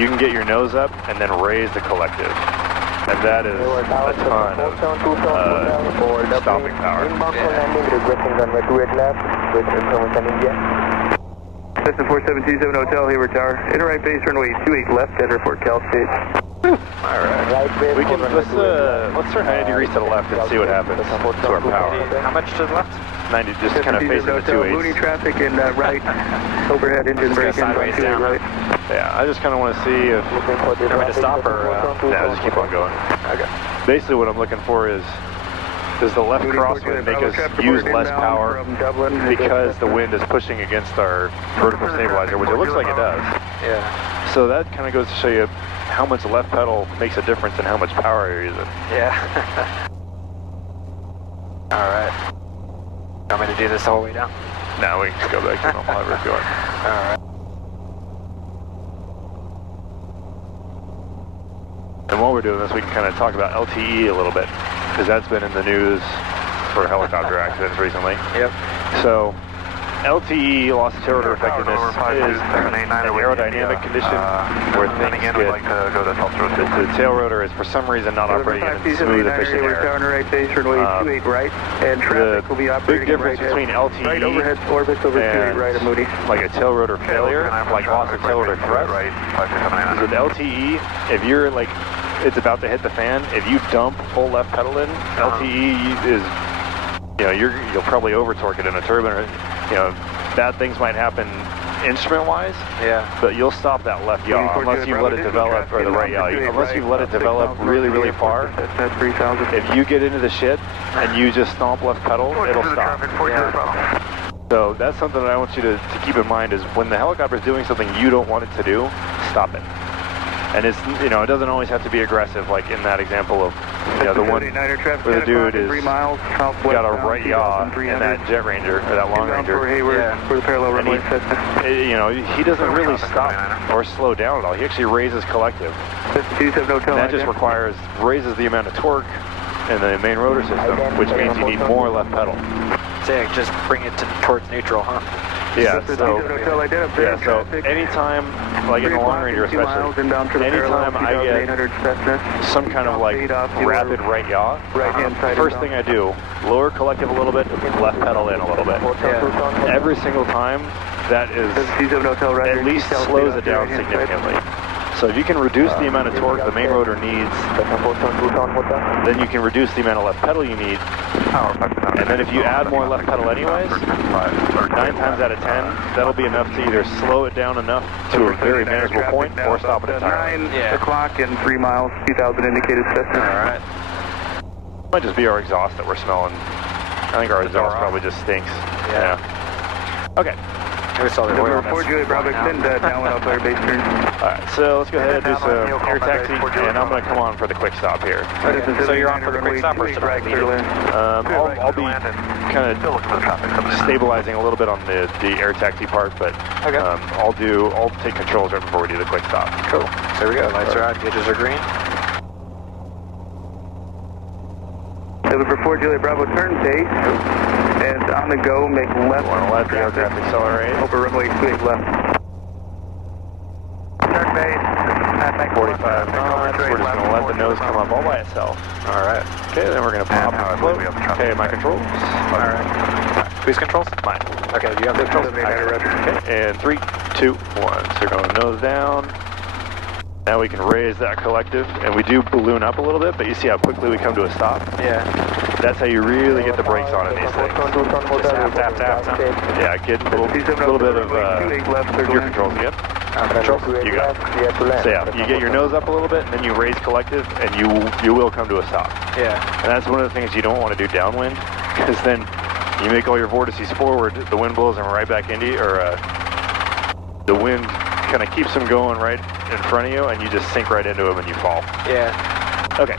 you can get your nose up and then raise the collective. And that is a ton of stopping power. Cessna 4727 Hotel, Hayward Tower. Enter right base runway 28 left, enter Fort Cal State. Alright. We can, let's turn 90 degrees to the left and see what happens to our power. How much to the left? 90, just kind of facing the 2/8. Mooney traffic and right, overhead engine braking. Sideways down, right? Yeah, I just kind of want to see if... You want me to stop or... Yeah, just keep on going. Okay. Basically what I'm looking for is, does the left crosswind make us use less power because the wind is pushing against our vertical stabilizer, which it looks like it does. Yeah. So that kind of goes to show you how much left pedal makes a difference in how much power you're using. Yeah. Alright. Want me to do this the whole way down? Now we can just go back to normal however if you want. Alright. And while we're doing this, we can kind of talk about LTE a little bit, because that's been in the news for helicopter accidents recently. Yep. So, LTE, loss of tail rotor effectiveness, is an aerodynamic condition where things get... The tail rotor is for some reason not operating in smooth, efficient air. Right base, runway 28 right, and traffic will be operating big difference between LTE right overhead orbits over 28 right of Moody. Like a tail rotor failure, like loss of tail rotor thrust, is with LTE, if you're like, it's about to hit the fan, if you dump full left pedal in, LTE is, you know, you'll probably over torque it in a turbine, or, you know, bad things might happen instrument-wise, but you'll stop that left yaw unless you let it develop, or the right yaw, unless you let it develop really, really far. If you get into the shit and you just stomp left pedal, it'll stop. So that's something that I want you to keep in mind is when the helicopter is doing something you don't want it to do, stop it. And it's, you know, it doesn't always have to be aggressive, like in that example of, you know, the one where the dude is got a right yaw in that Jet Ranger, or that Long Ranger. For the parallel runway. You know, he doesn't really stop or slow down at all. He actually raises collective. And that just raises the amount of torque in the main rotor system, which means you need more left pedal. So yeah, just bring it towards neutral, huh? Yeah, so anytime, like in the Long Ranger especially, anytime I get some kind of like rapid right yaw, first thing I do, lower collective a little bit, left pedal in a little bit. Yeah. Every single time, that is, at least slows it down significantly. So if you can reduce the amount of torque the main rotor needs, then you can reduce the amount of left pedal you need. And then if you add more left pedal anyways, 9 times out of 10, that'll be enough to either slow it down enough to a very manageable point or stop it entirely. 9 o'clock and 3 miles, 2,000 indicated Cessna. Alright. Might just be our exhaust that we're smelling. I think our exhaust probably just stinks. Yeah. Okay. We saw the oil. 4 Juliet Bravo, extend downwind off our base turn. Alright, so let's go ahead and do some air taxi, and I'm going to come on for the quick stop here. Okay. So you're on for the quick stop, or should I lead it? I'll be kind of stabilizing a little bit on the air taxi part, but I'll take controls right before we do the quick stop. Cool. So here we go. Lights are on, gauges are green. 4 Juliet Bravo, turn base. And on the go, make left. Want to let the aircraft accelerate. Over runway 28 left. Turn base. 45 knots. We're just going to let the nose come up all by itself. Alright. Okay, then we're going to pop and float. Okay, my controls. Alright. Whose controls? Mine. Okay, you have the controls? Okay, and 3, 2, 1. So you're going nose down. Now we can raise that collective, and we do balloon up a little bit, but you see how quickly we come to a stop? Yeah. That's how you really get the brakes on in these things. Just tap. Yeah, get a little bit of your controls again. Controls, you got it. So yeah, you get your nose up a little bit, and then you raise collective, and you will come to a stop. Yeah. And that's one of the things you don't want to do downwind, because then you make all your vortices forward, the wind blows them right back into you, or the wind kind of keeps them going right in front of you, and you just sink right into them and you fall. Yeah. Okay,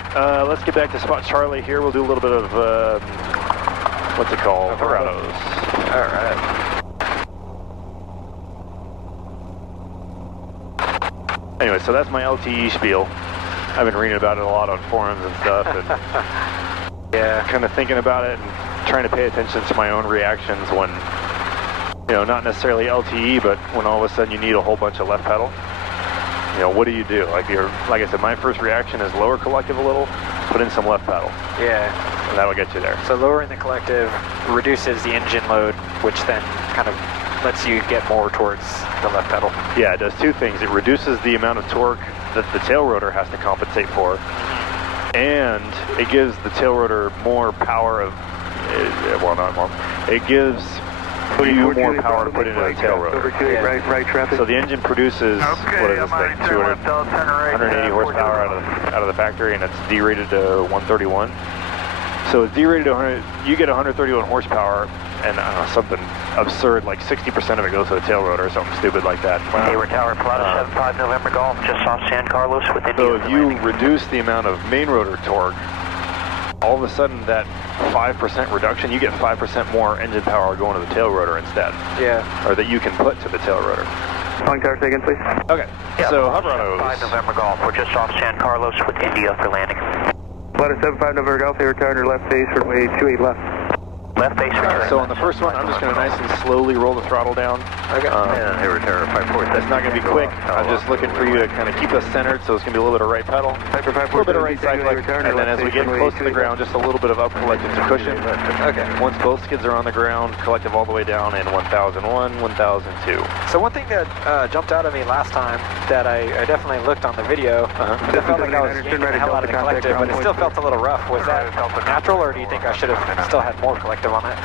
let's get back to spot Charlie here. We'll do a little bit of, what's it called? Verados. Alright. Anyway, so that's my LTE spiel. I've been reading about it a lot on forums and stuff, and yeah, kind of thinking about it and trying to pay attention to my own reactions when, you know, not necessarily LTE, but when all of a sudden you need a whole bunch of left pedal. You know, what do you do? Like I said, my first reaction is lower collective a little, put in some left pedal. Yeah. And that'll get you there. So lowering the collective reduces the engine load, which then kind of lets you get more towards the left pedal. Yeah, it does two things. It reduces the amount of torque that the tail rotor has to compensate for, and it gives the tail rotor more power of, well, not more, it gives you more power to put into the tail rotor. Right traffic. So the engine produces, what is this thing, 180 horsepower out of the factory, and it's derated to 131. So it's derated to 100, you get 131 horsepower, and I don't know, something absurd, like 60% of it goes to the tail rotor, or something stupid like that. Hayward Tower, Pilot 75 November Golf, just off San Carlos with India. So if you reduce the amount of main rotor torque, all of a sudden that 5% reduction, you get 5% more engine power going to the tail rotor instead. Yeah. Or that you can put to the tail rotor. Calling tower second, please. Okay. Yeah, so Havranos. 5 November Golf, we're just off San Carlos with India for landing. Flight 75 November Golf, Hayward Tower, under left base, runway 28 left. Left base return. So on the first one, I'm just going to nice and slowly roll the throttle down. Okay. Hayward Tower, 540. That's not going to be quick. I'm just looking for you to kind of keep us centered, so it's going to be a little bit of right pedal, a little bit of right side flex, and then as we get close to the ground, just a little bit of up collective to cushion. Okay. Once both skids are on the ground, collective all the way down in 1001, 1002. So one thing that jumped out at me last time that I definitely looked on the video, it felt like I was yanking the hell out of the collective, but it still felt a little rough. Was that natural, or do you think I should have still had more collective on it?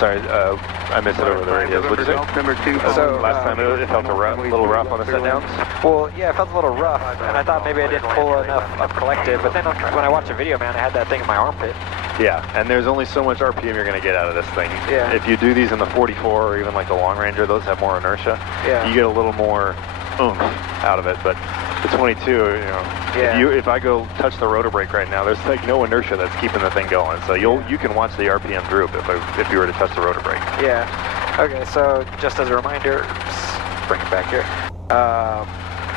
Sorry, I missed it over the radios. What'd you say? Number 2. So last time it felt a little rough on the set downs? Well, yeah, it felt a little rough, and I thought maybe I didn't pull enough up collective, but then when I watched the video, man, I had that thing in my armpit. Yeah, and there's only so much RPM you're going to get out of this thing. Yeah. If you do these in the 44 or even like the Long Ranger, those have more inertia. Yeah. You get a little more oomph out of it, but the 22, you know, Yeah. if I go touch the rotor brake right now, there's like no inertia that's keeping the thing going. So you can watch the RPM droop if you were to touch the rotor brake. Yeah. Okay, so just as a reminder, bring it back here.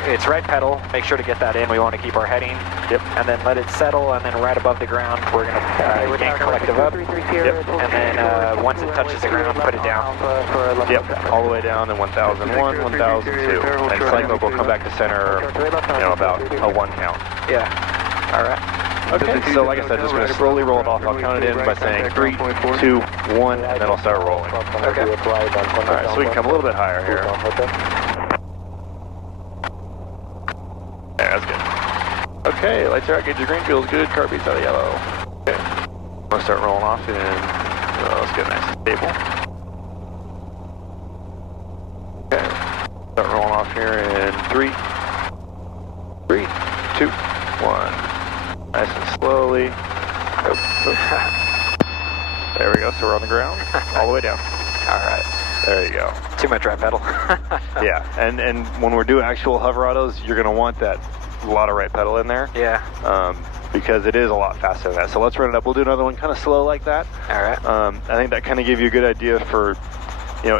It's right pedal. Make sure to get that in. We want to keep our heading. Yep. And then let it settle, and then right above the ground, we're going to yank collective up. Yep. And then once it touches the ground, put it down. Yep. All the way down to 1001, 1002, and cycle will come back to center. You know, about a 1 count. Yeah. All right. Okay. So like I said, just going to slowly roll it off. I'll count it in by saying 3, 2, 1, and then I'll start rolling. Okay. All right. So we can come a little bit higher here. Yeah, that's good. Okay, lights are out, gauge of green, feels good, car beats out of yellow. Okay, I'm gonna start rolling off and let's get nice and stable. Okay, start rolling off here in 3, 2, 1. Nice and slowly. There we go, so we're on the ground, all the way down. All right. There you go. Too much right pedal. Yeah, and when we're doing actual hover autos, you're going to want that a lot of right pedal in there. Yeah. Because it is a lot faster than that. So let's run it up. We'll do another one kind of slow like that. All right. I think that kind of gives you a good idea for, you know,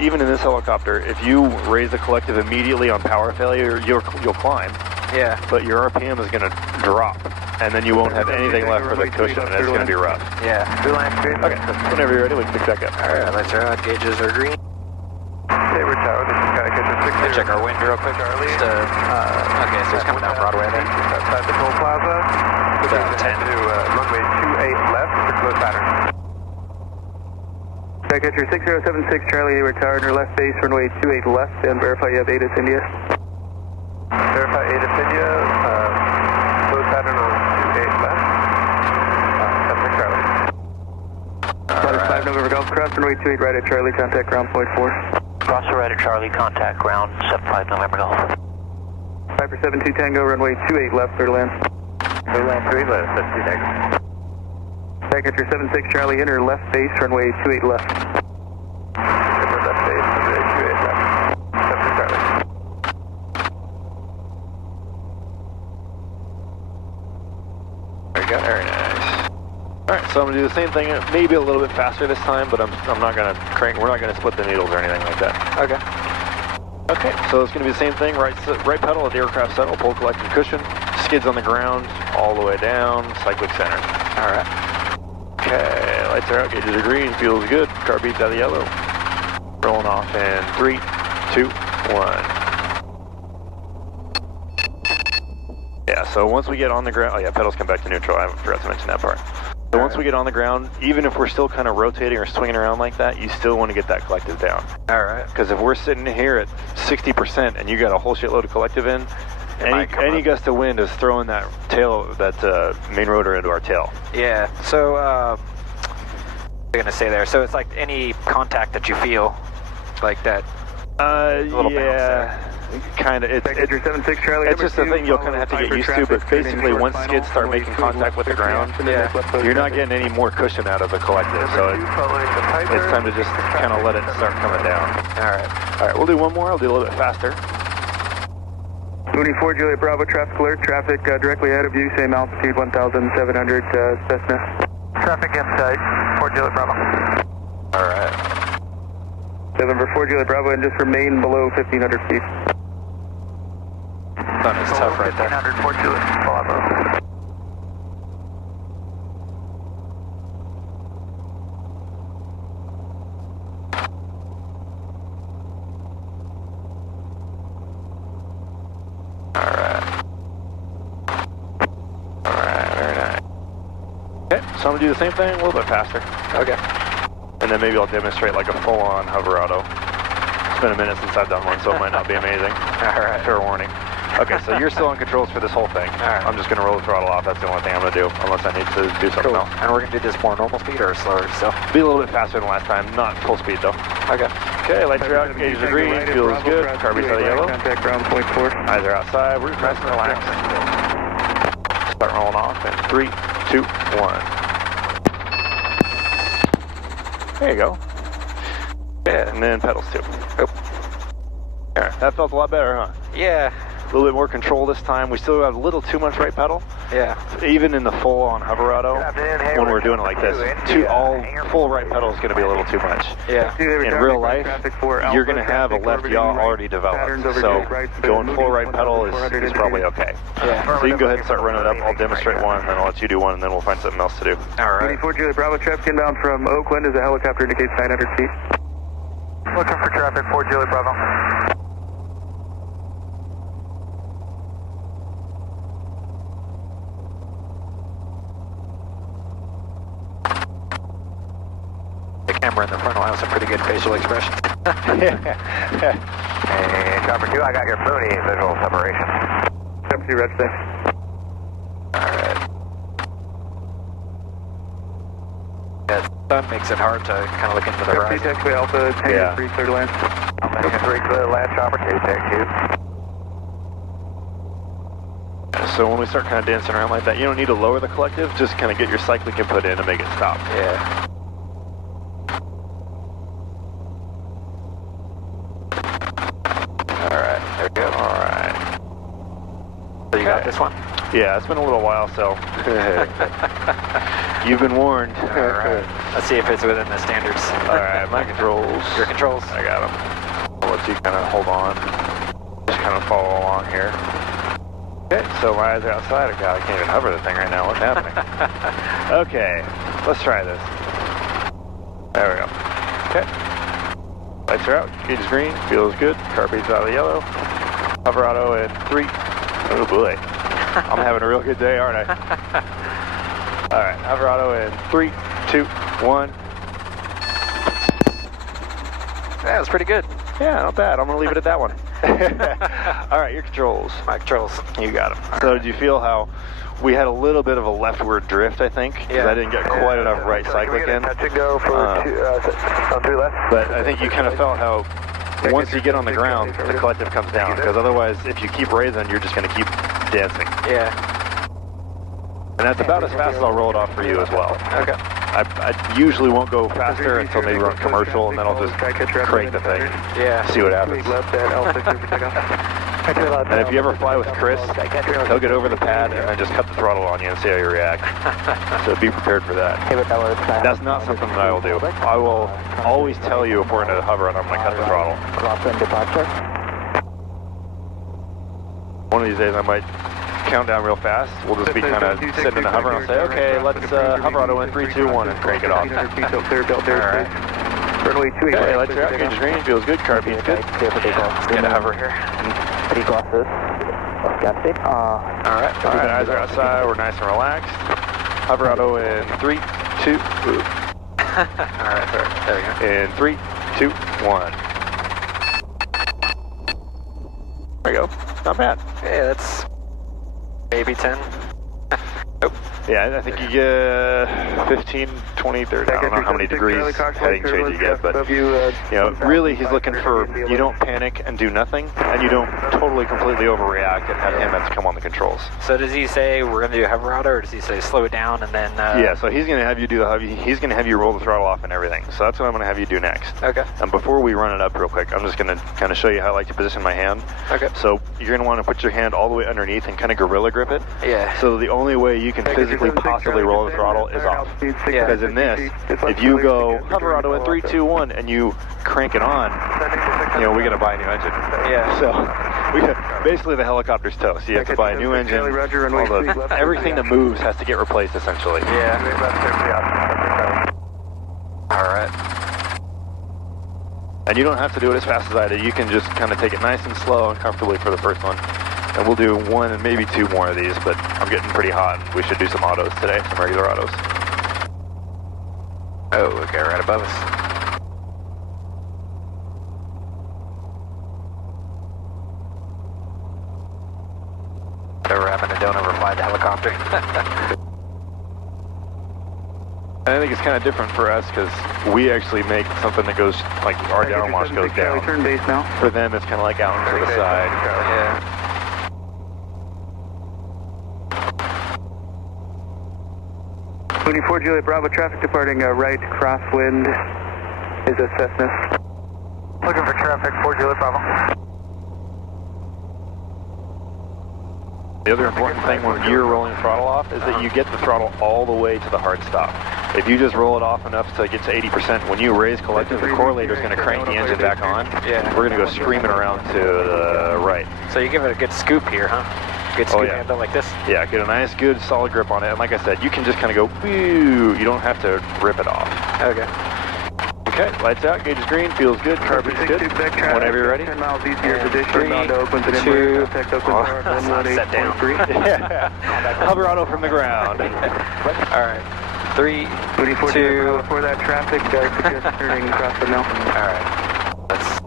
even in this helicopter, if you raise the collective immediately on power failure, you'll climb. Yeah. But your RPM is going to drop, and then you won't have anything left for the cushion, and it's going to be rough. Yeah. Okay, so whenever you're ready, we can pick back up. All right, lights are out, gauges are green. Sabre Tower, this is Skycatcher 6. Check our wind real quick, Charlie. Just, okay, so it's coming down Broadway then. Outside the toll plaza. About 10. To runway 28 left for close pattern. Skycatcher 6076, Charlie, Hayward Tower, under left base, runway 28 left, and verify you have ATIS India. Verify ATIS India, close pattern on 28 left. That's Charlie. Flight 5 November Golf Cross, runway 28 right at Charlie, contact ground point 4. Cross the right at Charlie, contact ground 75 November Golf. Piper 72 Tango, runway 28 left, clear to land. Clear land 3 left, that's 2 negative. Skycatcher 76 Charlie, enter left base, runway 28 left. Enter left base, runway 28 left. That's Charlie. There you go, very nice. Alright, so I'm going to do the same thing, maybe a little bit faster this time, but I'm not going to crank, we're not going to split the needles or anything like that. Okay. Okay, so it's going to be the same thing, right pedal at the aircraft settle, pull collective cushion, skids on the ground, all the way down, cyclic center. Alright. Okay, lights are out, gauges are green, feels good, car beats out of yellow. Rolling off in 3, 2, 1. Yeah, so once we get on the ground, oh yeah, pedals come back to neutral, I forgot to mention that part. So once we get on the ground, even if we're still kind of rotating or swinging around like that, you still want to get that collective down. All right. Because if we're sitting here at 60% and you got a whole shitload of collective in, any gust of wind is throwing that tail, that main rotor into our tail. Yeah, so, what am I going to say there? So it's like any contact that you feel, like that little bounce there. Kind of. It's just the thing you'll kind of have to get used to, but basically once skids start making contact with the ground, you're not getting any more cushion out of the collective, so it's time to just kind of let it start coming down. Alright, we'll do one more, I'll do a little bit faster. Mooney 4 Juliet Bravo, traffic alert, traffic directly ahead of you, same altitude, 1,700 Cessna. Traffic inside, 4 Juliet Bravo. Alright. November 4 Juliet Bravo, and just remain below 1,500 feet. Sun is tough right there. 1,500, 4 Juliet Bravo. Alright, very nice. Okay, so I'm going to do the same thing, a little bit faster. Okay. And then maybe I'll demonstrate like a full-on hover auto. It's been a minute since I've done one, so it might not be amazing. Alright. Fair warning. Okay, so you're still on controls for this whole thing. Alright. I'm just going to roll the throttle off. That's the only thing I'm going to do, unless I need to do something else. And we're going to do this more normal speed or slower still? Be a little bit faster than last time, not full speed though. Okay. Okay, lights are out, gauges are green, feels good, car beats out of yellow. Contact ground point 4. Eyes are outside, we're just nice and relaxed. Start rolling off in 3, 2, 1. There you go. Yeah, and then pedals too. Oop. There, that felt a lot better, huh? Yeah, little bit more control this time. We still have a little too much right pedal. Yeah. Even in the full-on hover auto, when we're doing it like this, all full right pedal is going to be a little too much. Yeah. In real life, you're going to have a left yaw already developed, so going full right pedal is probably okay. Yeah. So you can go ahead and start running it up. I'll demonstrate one, and then I'll let you do one, and then we'll find something else to do. All right. 24 Juliet Bravo, traffic inbound from Oakland as a helicopter indicates 900 feet. Looking for traffic, 4 Juliet Bravo. The camera in the front will have some pretty good facial expression. And Chopper 2, I got your booty visual separation. Chopper 2, rest there. Alright. Yeah, that makes it hard to kind of look into the Chopper 2, horizon. taxiway Alpha, Tango 3, clear to land. Looking 3 clear to land, Chopper 2, take 2. So when we start kind of dancing around like that, you don't need to lower the collective, just kind of get your cyclic input in and make it stop. Yeah. Alright, there we go. Alright. So you got this one? Yeah, it's been a little while, so you've been warned. Alright. Let's see if it's within the standards. Alright, my controls. Your controls. I got them. I'll let you kind of hold on. Just kind of follow along here. Okay, so my eyes are outside. God, I can't even hover the thing right now. What's happening? Okay, let's try this. There we go. Okay. Lights are out. Gauge is green. Feels good. Car beats out of the yellow. Hover auto in 3. Oh boy. I'm having a real good day, aren't I? Alright, hover auto in 3, 2, 1. Yeah, that's pretty good. Yeah, not bad. I'm going to leave it at that one. Alright, your controls. My controls. You got them. So did you feel how we had a little bit of a leftward drift, I think? Because I didn't get quite enough right cyclic in. Touch and go for on 3 left. But I think you kind of felt how once you get on the ground, the collective comes down. Because otherwise, if you keep raising, you're just going to keep dancing. Yeah. And that's about as fast as I'll roll it off for you as well. Okay. I usually won't go faster until maybe we're on commercial, and then I'll just crank the thing. Yeah. See what happens. And if you ever fly with Chris, he'll get over the pad and then just cut the throttle on you and see how you react. So be prepared for that. That's not something that I will do. I will always tell you if we're in a hover and I'm going to cut the throttle. One of these days I might count down real fast. We'll just be kind of sitting in the hover and I'll say, okay, let's hover auto in 3, 2, 1 and crank it off. Alright. Runway 28. Okay, lights are out, gauge is green, feels good, car beats good. Let's get a hover here. Alright. Alright, eyes are outside, we're nice and relaxed. Hover auto in 3, 2, Alright, there we go. in 3, 2, 1. There we go. Not bad. Hey, that's maybe 10. Nope. Yeah, I think you get 15, 20, 30, I don't know how many degrees heading change you get, but you know, really he's looking for you don't panic and do nothing, and you don't totally completely overreact and have him have to come on the controls. So does he say we're going to do a hover auto, or does he say slow it down and then... Yeah, so he's going to have you do the hover, he's going to have you roll the throttle off and everything, so that's what I'm going to have you do next. Okay. And before we run it up real quick, I'm just going to kind of show you how I like to position my hand. Okay. So you're going to want to put your hand all the way underneath and kind of gorilla grip it. Yeah. So the only way you can physically possibly roll the throttle is off. Because in this, if you go hover auto in 3, 2, 1 and you crank it on, you know, we got to buy a new engine. Yeah. So we got, basically the helicopter's toast. So you have to buy a new engine. Everything that moves has to get replaced essentially. Yeah. Alright. And you don't have to do it as fast as I do. You can just kind of take it nice and slow and comfortably for the first one. And we'll do 1 and maybe 2 more of these, but I'm getting pretty hot. We should do some autos today, some regular autos. Oh, okay, right above us. Whatever happened to don't overfly the helicopter? I think it's kind of different for us because we actually make something that goes, like our downwash goes down. Turn base now. For them, it's kind of like out to the side. Yeah. 24 Juliet Bravo, traffic departing right crosswind is a Cessna. Looking for traffic, 4 Juliet Bravo. The other important thing when you're rolling throttle off is that you get the throttle all the way to the hard stop. If you just roll it off enough to get to 80%, when you raise collective, the correlator is going to crank the engine back on. Yeah. We're going to go screaming around to the right. So you give it a good scoop here, huh? Good scoop handle like this? Yeah, get a nice, good, solid grip on it. And like I said, you can just kind of go, boo. You don't have to rip it off. Okay. Okay, lights out, gauge is green, feels good, carb is good. Whenever you're ready. 10 miles east here, position, 3, bound to Oakland to 2, contact Oakland tower, 118.3. Yeah. Hover auto from the ground. Alright. 3, 2. For that traffic, suggest turning across the mill. Alright. Let's...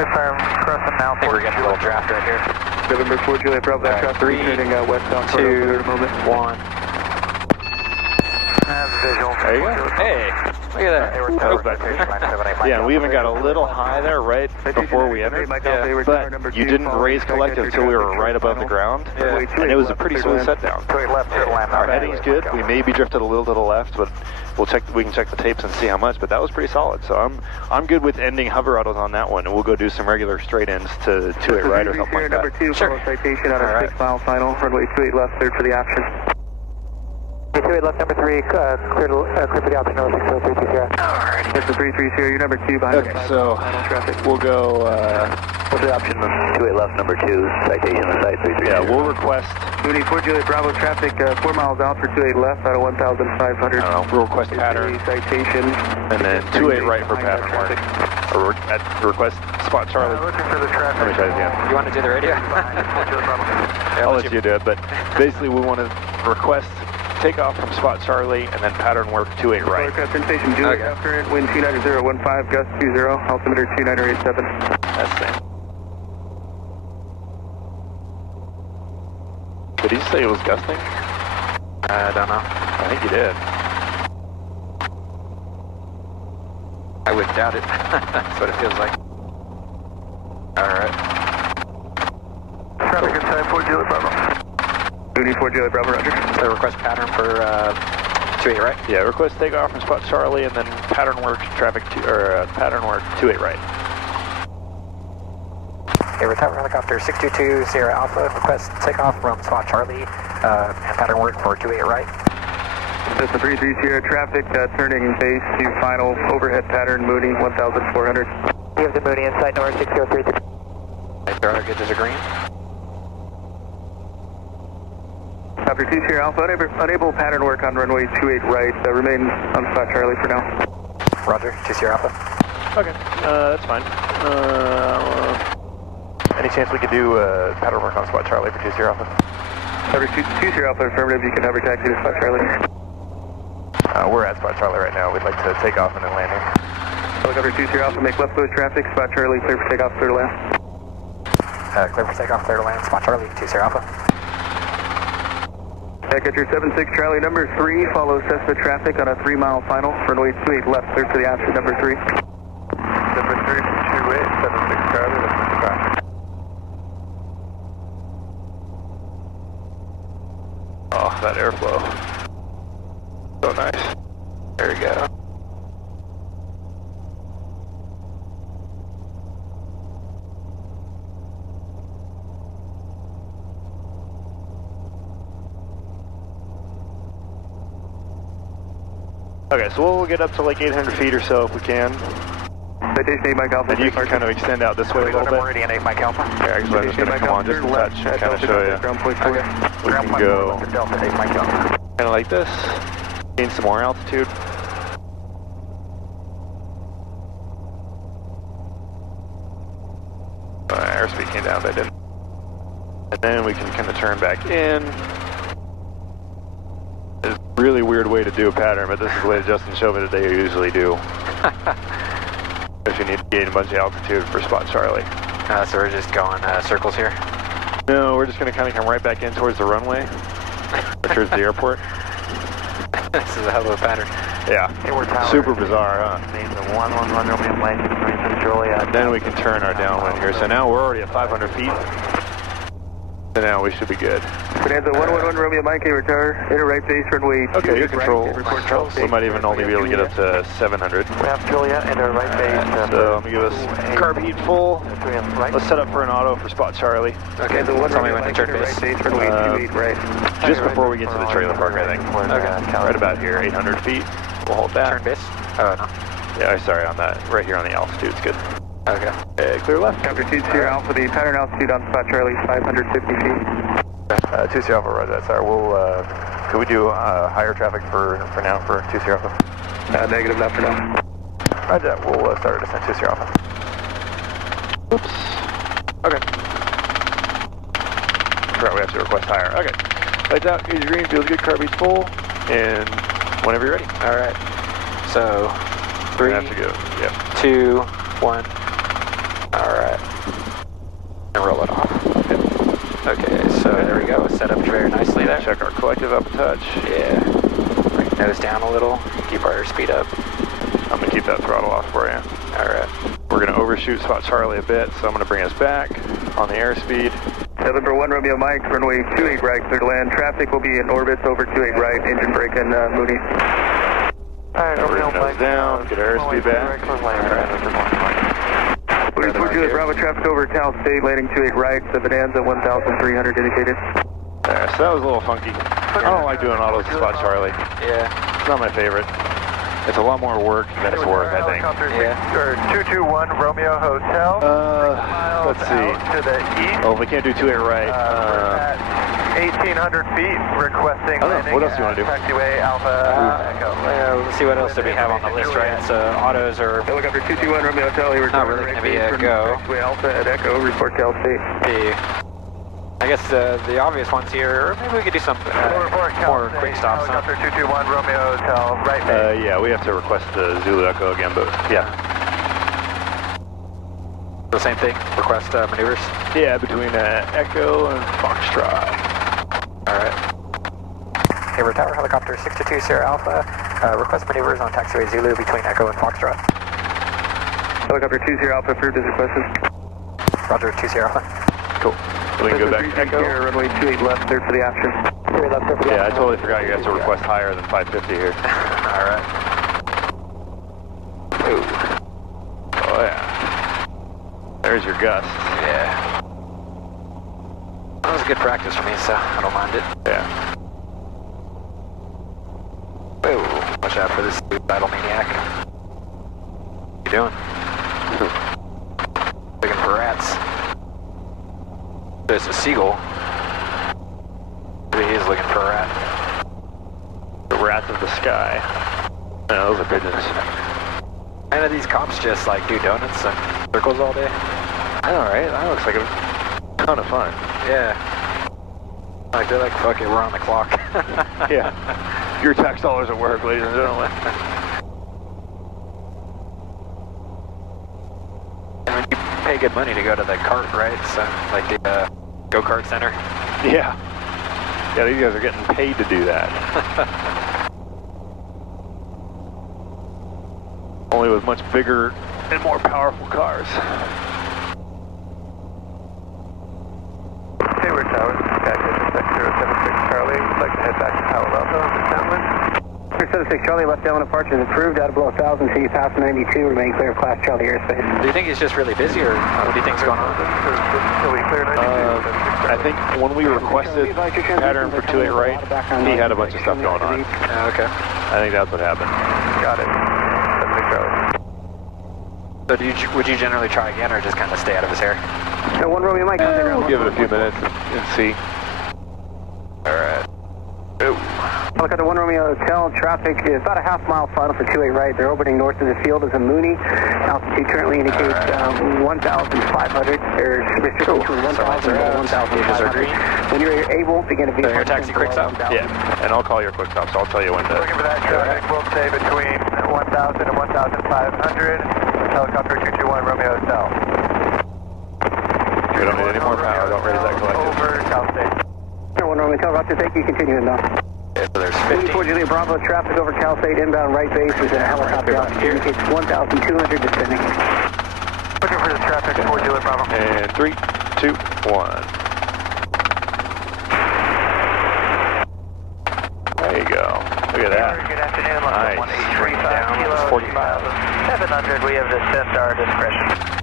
Affirm, cross the mouth. I think we're getting a little draft right here. November 4, Juliet Bravo, that traffic 3, turning westbound 2, for a moment. 1. Visual. There you go. Hey, look at that. Yeah, and we even got a little high there right before we entered. Yeah. But you didn't raise collective until we were right above the ground. Yeah. And it was a pretty smooth set down. Our heading's good. We maybe drifted a little to the left, but we'll check. We can check the tapes and see how much. But that was pretty solid. So I'm good with ending hover autos on that one, and we'll go do some regular straight ends to 28 right or something like that. Number 2, follow citation on our 6-mile final, runway 28 left, cleared for the option. 28 left, number 3, clear for the option, 060320. Alright. That's the 330, you're number 2 behind Okay, so final traffic. we'll go. What's the option? 28 left, number 2, citation on site 330. Yeah, we'll request. Mooney 4 Juliet Bravo traffic 4 miles out for 28 left out of 1,500. We'll request pattern. Citation. And then 28 right for pattern work. Or request spot Charlie. Looking for the traffic. Let me try it again. You want to do the radio? I'll let you do it, but basically we want to request takeoff from spot Charlie and then pattern work 28 right. Aircraft station Juliet after it, wind 29015, gust 20, altimeter 2987. That's the same. Did he say it was gusting? I don't know. I think he did. I would doubt it. That's what it feels like. Alright. Traffic inside 4 Juliet Bravo. Mooney 4 Juliet Bravo, roger. So request pattern for 28 right? Yeah, request takeoff from spot Charlie and then pattern work pattern work 28 right. Okay, Tower helicopter 622 Sierra Alpha, request takeoff from spot Charlie and pattern work for 28 right. That's the 33 Sierra traffic turning base to final overhead pattern Mooney 1400. You have the Mooney inside number 6033. Our gauges are green. After 2 Sierra Alpha, unable pattern work on runway 28 right, remain on spot Charlie for now. Roger, 2 Sierra Alpha. Okay, that's fine. Any chance we could do pattern work on spot Charlie for 2 Sierra Alpha? After 2 Sierra Alpha, affirmative, you can hover taxi to spot Charlie. We're at spot Charlie right now. We'd like to take off and then landing. Helicopter 2 Sierra Alpha, make left coast traffic, spot Charlie, clear for takeoff, clear to land. Clear for takeoff, clear to land, spot Charlie, 2 Sierra Alpha. Catcher 76 Charlie number 3, follow Cessna traffic on a 3-mile final, runway 28 left, clear for the option number 3. Number 3, 28, 76 Charlie, left for traffic. Oh, that airflow. So nice. There we go. Okay, so we'll get up to like 800 feet or so if we can. Citation 8 Mike Alpha. And you can kind of extend out this way a little bit. Meridian 8 Mike Alpha. Yeah, actually, I'm just going to come on just a touch and kind of show you. We can go kind of like this. Gain some more altitude. Airspeed came down, but I didn't. And then we can kind of turn back in. It's a really weird way to do a pattern, but this is the way Justin showed me today you usually do. If you need to gain a bunch of altitude for spot Charlie. So we're just going circles here? No, we're just going to kind of come right back in towards the runway. Or towards the airport. This is a hell of a pattern. Yeah, super bizarre, huh? And then we can turn our downwind here. So now we're already at 500 feet. So now we should be good. Bonanza 111 Romeo Mike, retire, enter right base, runway. Okay, good right, control. report Charles We might even only be able to get up to 700. We have Julia, enter right base. So let me give us carb heat full. Let's set up for an auto for spot Charlie. Okay, the one tell me when to Mike, turn enter base. right base, runway 28 right. Just before we get to the trailer park, I think. Right about here, 800 feet. We'll hold that. Turn base? Oh, no. Yeah, sorry, on that. Right here on the altitude, it's good. Okay. Clear left. Chapter 2 Sierra Alpha, the pattern altitude on spot Charlie is 550 feet. 2 Sierra Alpha, roger that, sir. We'll, could we do higher traffic for now for 2 Sierra Alpha? Negative, not for now. Roger that, we'll start our descent 2 Sierra Alpha. Oops. Okay. Right, we have to request higher. Okay. Lights out, gauge green, feels good, carb heat's full, and whenever you're ready. All right. So, 3, have to go. Yep. 2, 1. All right. And roll it off. Okay, so there we go. Set up very nicely there. Check our collective up a touch. Yeah. Bring nose down a little. Keep our airspeed up. I'm gonna keep that throttle off for you. All right. We're gonna overshoot spot Charlie a bit, so I'm gonna bring us back on the airspeed. November 1 Romeo Mike, runway 28 right, clear to land. Traffic will be in orbits over 28 right, engine brake and Mooney. Alright, Bring nose down, get our airspeed back. We're going to Bravo traffic over Cal State, landing 28 right, the Bonanza 1,300 indicated. Yeah, so that was a little funky. I don't like doing autos to spot Charlie. Yeah. It's not my favorite. It's a lot more work than it's worth, I think. Yeah. 221 Romeo Hotel. Let's see. To the east. Oh, we can't do 28 right. At 1,800 feet, requesting landing what else do you want to do? Taxiway Alpha Echo. Let's see what else do we have on the list, right? So autos are Helicopter 221 Romeo Hotel, here not really going to be a go. Taxiway Alpha at Echo, report Cal State. I guess the obvious ones here, or maybe we could do some more quick stops. Huh? Helicopter 221 Romeo Hotel, right base. Yeah, we have to request the Zulu Echo again, but yeah. The same thing, request maneuvers? Yeah, between Echo and Foxtrot. Alright. Hayward Tower, helicopter 622 Sierra Alpha, request maneuvers on taxiway Zulu between Echo and Foxtrot. Helicopter 2 Sierra Alpha approved as requested. Roger, 2 Sierra Alpha. Cool. We can go back to Echo. Here, runway 28 left, cleared for the option. Yeah, I totally forgot you guys to request higher than 550 here. Alright. Ooh. Oh yeah. There's your gust. Yeah. That was a good practice for me, so I don't mind it. Yeah. Ooh, watch out for this battle maniac. What you doing? Looking for rats. There's a seagull. Maybe he's looking for a rat. The rats of the sky. No, those are pigeons. And do these cops just like do donuts and circles all day? I know, right? That looks like a ton of fun. Yeah. Like they're like, fuck it, we're on the clock. Yeah. Your tax dollars at work, ladies and gentlemen. I mean, you pay good money to go to the cart, right? So, like the go-kart center. Yeah. Yeah, these guys are getting paid to do that. Only with much bigger and more powerful cars. Hayward Tower, Sector 076 Charlie. Would like to head back to Palo Alto, Downwind. 76 Charlie, left down departure is approved, out of below 1,000, so you pass 92, remain clear of Class Charlie airspace. Do you think he's just really busy, or what do you think's going on? So we clear 92. I think when we requested pattern for 28 right, he had a bunch of stuff going on. Okay. I think that's what happened. Got it. 76 Charlie. So would you generally try again, or just kind of stay out of his hair? So 1 Romeo Mike, We'll give it a few minutes and see. Alright. Helicopter 1 Romeo Hotel, traffic is about a half mile final for 28 right. They're orbiting north of the field as a Mooney. Altitude currently indicates 1,500. There's restrictions between 1,000 and 1,500. When you're able, begin to be air taxi quick stop? Yeah, and I'll call your quick stop, so I'll tell you when to... Looking for that traffic, we'll stay between 1,000 and 1,500. Helicopter 221 Romeo Hotel. We don't need any more power, don't raise that collective. Over Cal State. 1 Romeo Hotel, Roger, thank you, continue inbound. Okay, so there's 50. 24 Juliet Bravo, traffic over Cal State, inbound right base is a helicopter altitude, indicates 1,200 descending. Looking for the traffic for Juliet Bravo. And 3, 2, 1. Yeah. Good afternoon, Nice. 1835 kilo, 700, we have descent our discretion.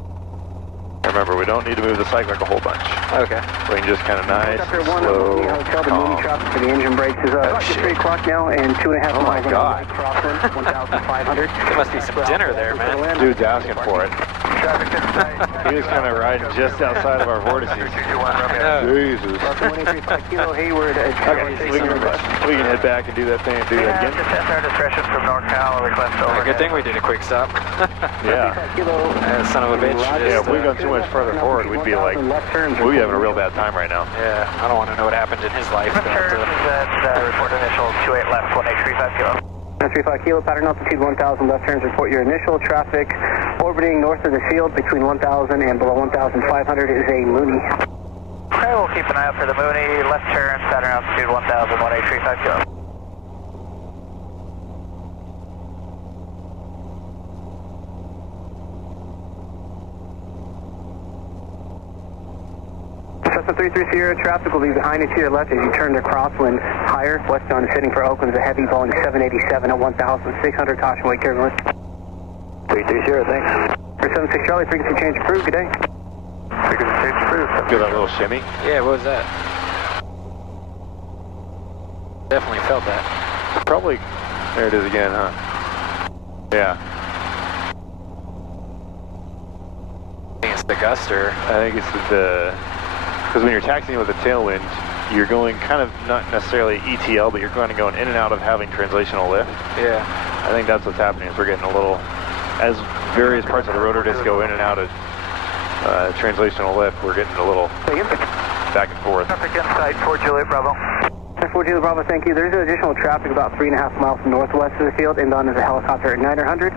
Remember, we don't need to move the cyclic a whole bunch. Okay. We can just kind of nice, Chapter and 1 slow, of the hotel, the movie calm. traffic for the engine brakes is about shit. 3 o'clock now and 2.5 Oh my miles God. on the crosswind, 1,500. There must be some dinner there, man. Dude's asking for it. Traffic inside. He was kind of riding just outside of our vortices. Jesus. Welcome 135 kilo Hayward. Okay, we can head back and do that thing and do We that have again. descent our discretion from NorCal, request over. Good thing we did a quick stop. Yeah. Kilo. Son of a bitch. Yeah, if we'd gone too much further forward, we'd be like, we'd be having a real bad time right now. Yeah, I don't want to know what happened in his life. Turns at report initial 28 left, 1835 kilo. 135 kilo, pattern altitude 1,000, left turns report your initial traffic. Orbiting north of the field between 1,000 and below 1,500 is a Mooney. Okay, we'll keep an eye out for the Mooney. Left turn, pattern altitude 1,000, 1835 kilo. Cessna 33 Sierra, traffic will be behind you to your left as you turn to crosswind higher. Westbound is heading for Oakland, is a heavy Boeing 787 at 1,600, caution wake turbulence. 33 Sierra, thanks. For 76 Charlie, frequency change approved, good day. Frequency change approved. Feel that little shimmy? Yeah, what was that? Definitely felt that. Probably, there it is again, huh? Yeah. I think it's the gust or... I think it's because when you're taxiing with a tailwind, you're going kind of not necessarily ETL, but you're kind of going in and out of having translational lift. Yeah. I think that's what's happening is we're getting a little, as various parts of the rotor disc go in and out of translational lift, we're getting a little back and forth. Traffic inside, 4 Juliet Bravo. 4 Juliet Bravo, thank you. There's additional traffic about 3.5 miles northwest of the field. Inbound is a helicopter at 900.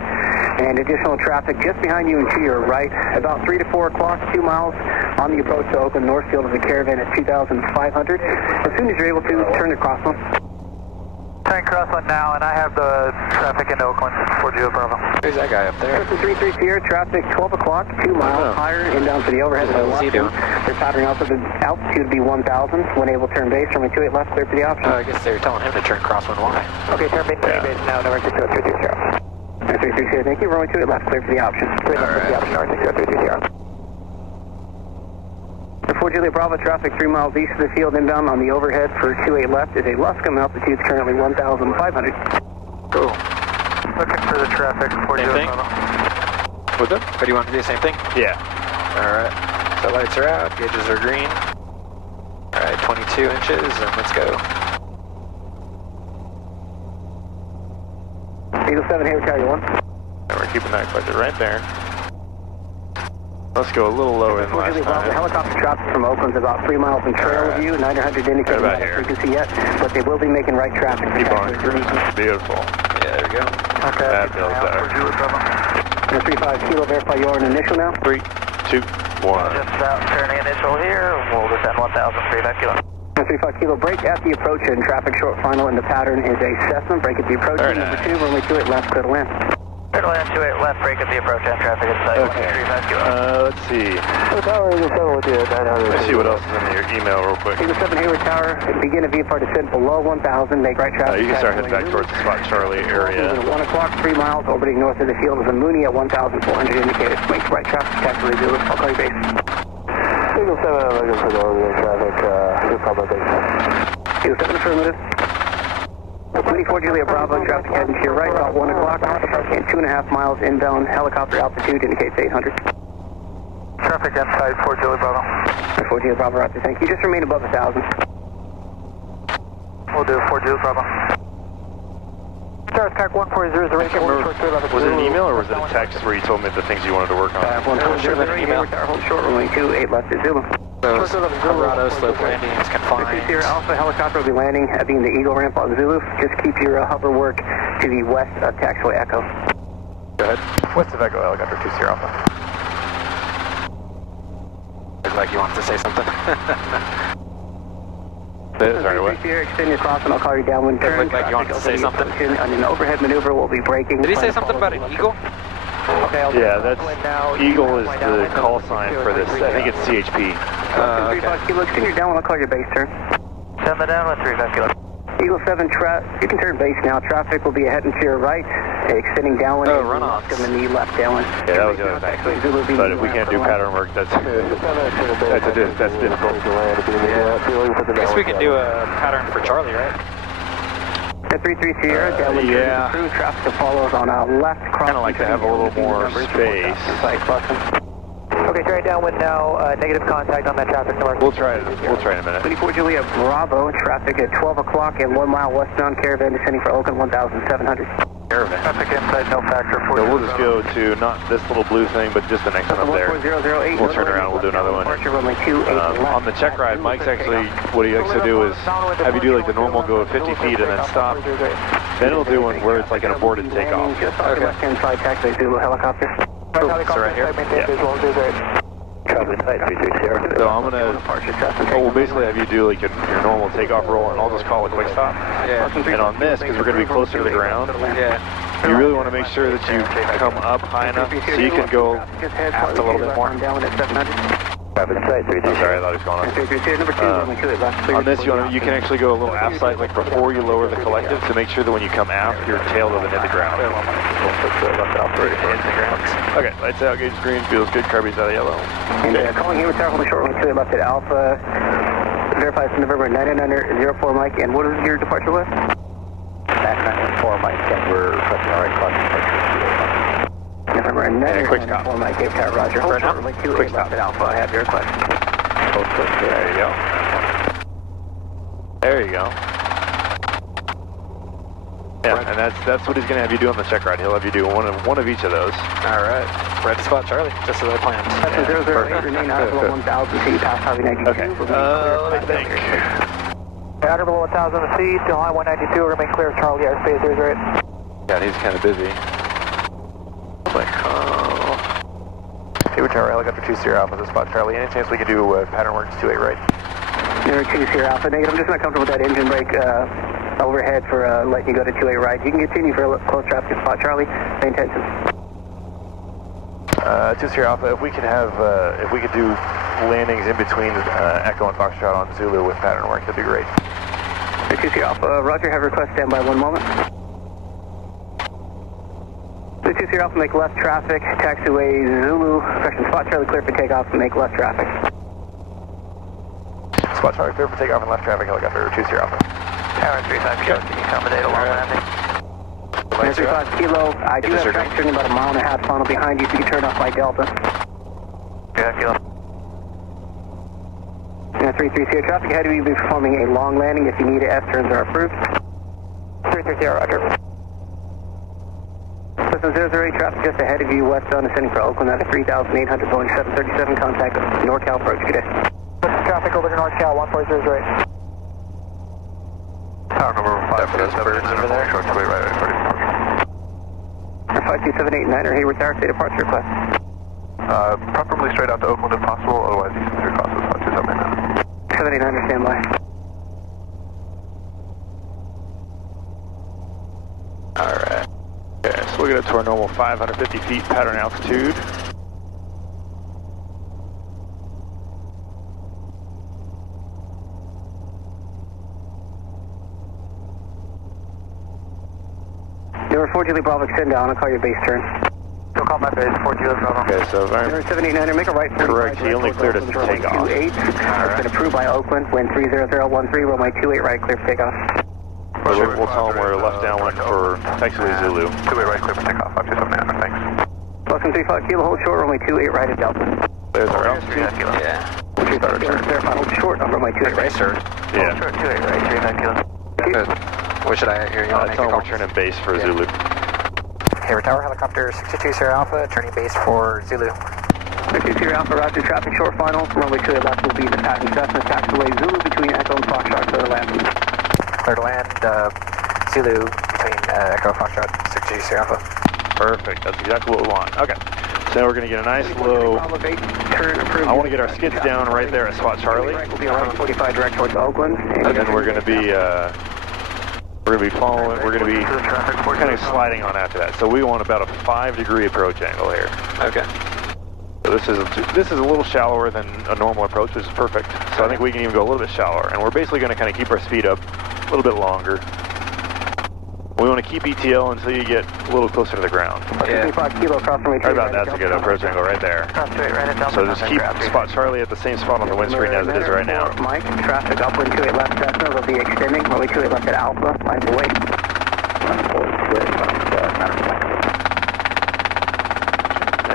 And additional traffic just behind you and to your right. About 3 to 4 o'clock, 2 miles on the approach to Oakland Northfield is a caravan at 2,500. As soon as you're able to, turn to crosswind. Turn crosswind now, and I have the traffic in Oakland, 4 Juliet Bravo. Who's that guy up there? Cessna 33 Sierra, traffic 12 o'clock, 2 miles higher, inbound to the overhead. What's he doing? Their pattern altitude would be 1,000. When able, turn base, runway 28 left, clear for the option. I guess they were telling him to turn crosswind. Why? Okay, turn base, base now, number 60330. 330, thank you, runway 28 left, clear for the option. Clear left for the option, number 60330. 4 Juliet Bravo, traffic 3 miles east of the field, inbound on the overhead for 28 left is a Luscombe, altitude currently 1,500. Cool. Looking for the traffic, 4 Same Juliet thing? Bravo. What's up? But do you want to do the same thing? Yeah. Alright. So lights are out, gauges are green. Alright, 22 inches, and let's go. Eagle 7, Hayward Tower 1. And we're keeping that budget right there. Let's go a little lower than 4 last Juliet Bravo, time. helicopter traffic from Oakland is about 3 miles in trail of you, 900 indicated Right about not a here. frequency yet, but they will be making right traffic. Keep on cruising. Beautiful. Yeah, there we go. Okay. That feels better. 4 Juliet Bravo. 35 kilo, verify your initial now. 3, 2, 1. Just about turning initial here, we'll descend 1,035 kilo. 35 kilo, break at the approach and traffic short final, and the pattern is a Cessna, break at the approach. Very Number nice. 2, runway 28 left, clear to land. Clear to land, 28 left, break at the approach and traffic inside, Okay. 135 kilo. Let's see. Tower Eagle 7 with you at 900. Let's see what else is in your email real quick. Eagle 7 Hayward Tower, begin a VFR descent below 1,000, make right traffic. You can start heading back towards the Spot Charlie area. 1 o'clock, 3 miles, orbiting north of the field is a Mooney at 1,400 indicated. Make right traffic, taxiway Zulu. I'll call you base. Eagle 7, I'm looking for the orbiting traffic. Good public base. Eagle 7 affirmative. 24 Juliet Bravo, traffic heading to your right about 1 o'clock, and 2.5 miles inbound, helicopter altitude indicates 800. Traffic inside, 4 Juliet Bravo. 4 Juliet Bravo, roger, thank you. Just remain above 1,000. We'll do 4 Juliet Bravo. Stars Cock 140 I can't remember. Was it an email or was it a text where you told me the things you wanted to work on? 140 email. Hold short, runway 28 left is Zulu. So, Colorado slope landing is confined. Sierra Alpha helicopter will be landing at being the Eagle ramp on Zulu. Just keep your hover work to the west of taxiway Echo. Go ahead. West of Echo helicopter 2 Sierra Alpha. Looks like you wanted to say something. Sorry, what? Sierra, extend your cross and I'll call you downwind turn. Looked like you wanted to say something. On an overhead maneuver, we'll be braking. Did he say something about an eagle? Okay, Yeah, that's Eagle is the call sign for this. I think it's CHP. Okay. Kilo, extend your downwind, I'll call your base turn. Send the downwind, 35 kilo. Eagle 7, you can turn base now. Traffic will be ahead and to your right, extending downwind. Oh, runoffs. And then the left downwind. Yeah, that was the other thing. But if we can't do pattern work, that's difficult. I guess we could do a pattern for Charlie, right? The 33 Sierra, downwind. Yeah. Through traffic follows on a left cross. Kind of like to have a little more space. Okay, try downwind now. Negative contact on that traffic north. We'll try in a minute. 24 Juliet Bravo, traffic at 12 o'clock and 1 mile westbound, caravan descending for Oakland 1,700. Caravan. Traffic inside, no factor. So we'll just go to not this little blue thing, but just the next one up there. We'll turn around, we'll do another one. On the check ride, Mike's actually, what he likes to do is have you do like the normal go at 50 feet and then stop. Then he'll do one where it's like an aborted takeoff. Okay. Left-hand side, taxiway Zulu helicopter. So right here? Yeah. So I'm gonna, we'll basically have you do like your normal takeoff roll, and I'll just call a quick stop. Yeah. And on this, because we're gonna be closer to the ground, Yeah. you really want to make sure that you come up high enough so you can go aft a little bit more. I'm sorry, I thought he was going on. On this, you can actually go a little aft side, like before you lower the collective, to make sure that when you come aft, your tail doesn't hit the ground. Okay, lights out, gauge green, feels good, carby's out of yellow. And calling here with tower, hold the short one to left at Alpha. Verify it's November 9904 Mike, and what is your departure with? 994 Mike, and we're pressing our right clutch. November 9904 Mike, Cape Tower, Roger. Hold Right short now? runway 28 left at Alpha, I have your request. There you go. There you go. Yeah, and that's what he's going to have you do on the check ride. He'll have you do one of each of those. All right. Red spot, Charlie, just as I planned. That's a 008, remain out below 1,000 feet past Highway 92. Okay, let me think. Outer below 1,000 to sea, still high 192, remain clear of Charlie airspace, there's right. God, he's kind of busy. Like, Hey, Tower, helicopter 2 Sierra Alpha, this spot Charlie. Any chance we could do pattern work 28 right? Number 2 Sierra Alpha, negative. I'm just not comfortable with that engine brake overhead for letting you go to 2A right. You can continue for a close traffic to spot Charlie. Pay attention. 2 Sierra Alpha, if we could have, if we could do landings in between Echo and Foxtrot on Zulu with pattern work, that'd be great. 2 Sierra Alpha, Roger, have request stand by 1 moment. 2 Sierra Alpha, make left traffic, taxiway Zulu, correction, spot Charlie clear for takeoff, make left traffic. Spot Charlie clear for takeoff and left traffic, helicopter 2 Sierra Alpha. Tower 35 Kilo, can you accommodate a long landing? 35 Kilo, I do have traffic turning about a mile and a half funnel behind you, so you can turn off by Delta. Yeah, Kilo. 33 Sierra, traffic ahead of you will be performing a long landing. If you need it, S turns are approved. 33 Sierra, Roger. System 008, traffic just ahead of you, westbound descending for Oakland at a 3,800, Boeing 737, contact NorCal approach, good day. Traffic over to NorCal, 1408. Tower number 547 over there. Short to wait right at 52789, Hayward Tower, state departure request. Preferably straight out to Oakland if possible, otherwise you can clear costs as 52789. 789, stand by. Alright. Okay, so we'll get up to our normal 550 feet pattern altitude. Number 4 Julie Bravo, extend down, I'll call your base turn. Don't call my base, 4 Julie Bravo. Okay, so Number 789, make a right 45. Correct, he only cleared us to take off. 28. It's been approved by Oakland, wind 30013, roll my 28 right, clear for takeoff. We'll tell them we're left downwind for taxiway Zulu. 28 right, clear for takeoff, 52789, thanks. Welcome 35 Kilo, hold short, roll my 28 right at Delta. There's our altitude. Yeah. Which is our turn. Verify, hold short, number my 28 right. Sir. Yeah. Short 28 right, 39 Kilo. What should I hear? You want to Tell make them a we're call? turning base for Zulu. Hayward Tower, helicopter 62 Sierra Alpha, turning base for Zulu. 62 Sierra Alpha, roger, traffic short final. Runway 28 left will be the patent Cessna, taxiway Zulu between Echo and Foxtrot, clear to land. Clear to land, Zulu between Echo Foxtrot 62 Sierra Alpha. Perfect, that's exactly what we want. Okay, so now we're going to get a nice low, I want to get our skids down right there at spot Charlie. We'll be around 45 direct towards Oakland. And then we're going to be following, we're going to be kind of sliding on after that. So we want about a 5-degree approach angle here. Okay. So this is a little shallower than a normal approach, which is perfect. So I think we can even go a little bit shallower. And we're basically going to kind of keep our speed up little bit longer. We want to keep ETL until you get a little closer to the ground. Yeah. 5 kilo across from Right about that's a good approach angle right there. So just keep spot Charlie at the same spot on the windscreen as it is right now. Mike, traffic upwind 28 left Cessna will be extending. Runway 28 left at Alpha, line to wait.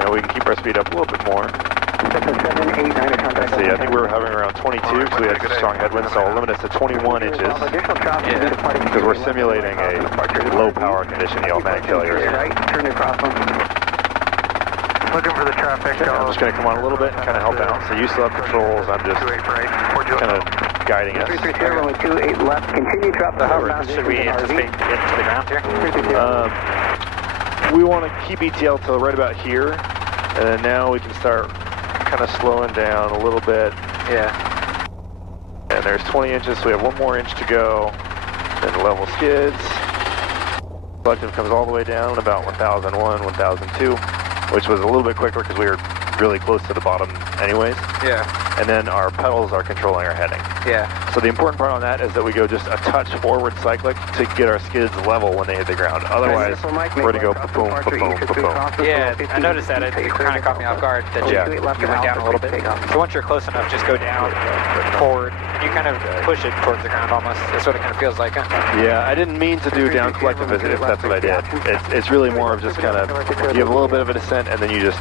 And we can keep our speed up a little bit more. 7, 8, 9, Let's see, I think we were hovering around 22 because we had some strong headwinds, so I'll limit us to 21 inches because we're simulating a low power condition, the automatic failure. Right, turn across them. Looking for the traffic. I'm just going to come on a little bit and kind of help out. So you still have controls, I'm just kind of guiding us. 330, runway 28 left, continue traffic. Should we anticipate getting to the ground here? We want to keep ETL till right about here, and then now we can start kind of slowing down a little bit. Yeah. And there's 20 inches, so we have one more inch to go. Then level skids. Collective comes all the way down about 1001, 1002, which was a little bit quicker because we were really close to the bottom anyways. Yeah. And then our pedals are controlling our heading. Yeah. So the important part on that is that we go just a touch forward cyclic to get our skids level when they hit the ground. Otherwise, we're going to go boom, boom, boom. Yeah, I noticed that. It kind of caught me off guard that you went down a little bit. So once you're close enough, just go down, forward. You kind of push it towards the ground almost. That's what it kind of feels like, huh? Yeah, I didn't mean to do down collective if that's what I did. It's really more of just kind of, you have a little bit of a descent and then you just,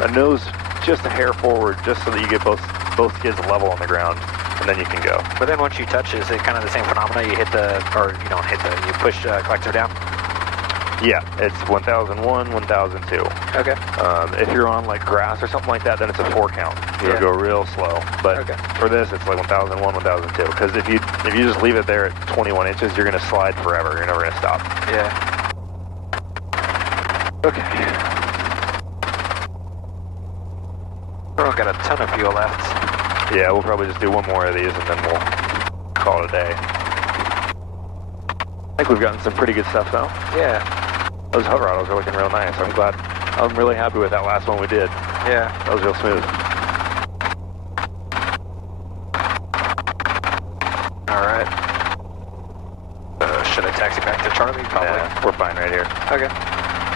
a nose just a hair forward just so that you get both skids level on the ground, and then you can go. But then once you touch, is it kind of the same phenomena? You hit the, or you don't hit the, you push collector down? Yeah, it's 1001, 1002. Okay. If you're on like grass or something like that, then it's a 4 count. You'll go real slow. But for this, it's like 1001, 1002. Because if you just leave it there at 21 inches, you're going to slide forever. You're never going to stop. Yeah. Okay. We don't got a ton of fuel left. Yeah, we'll probably just do one more of these and then we'll call it a day. I think we've gotten some pretty good stuff though. Yeah. Those hot roddles are looking real nice. I'm really happy with that last one we did. Yeah. That was real smooth. Alright. Should I taxi back to Charlie? Probably. Yeah, we're fine right here. Okay.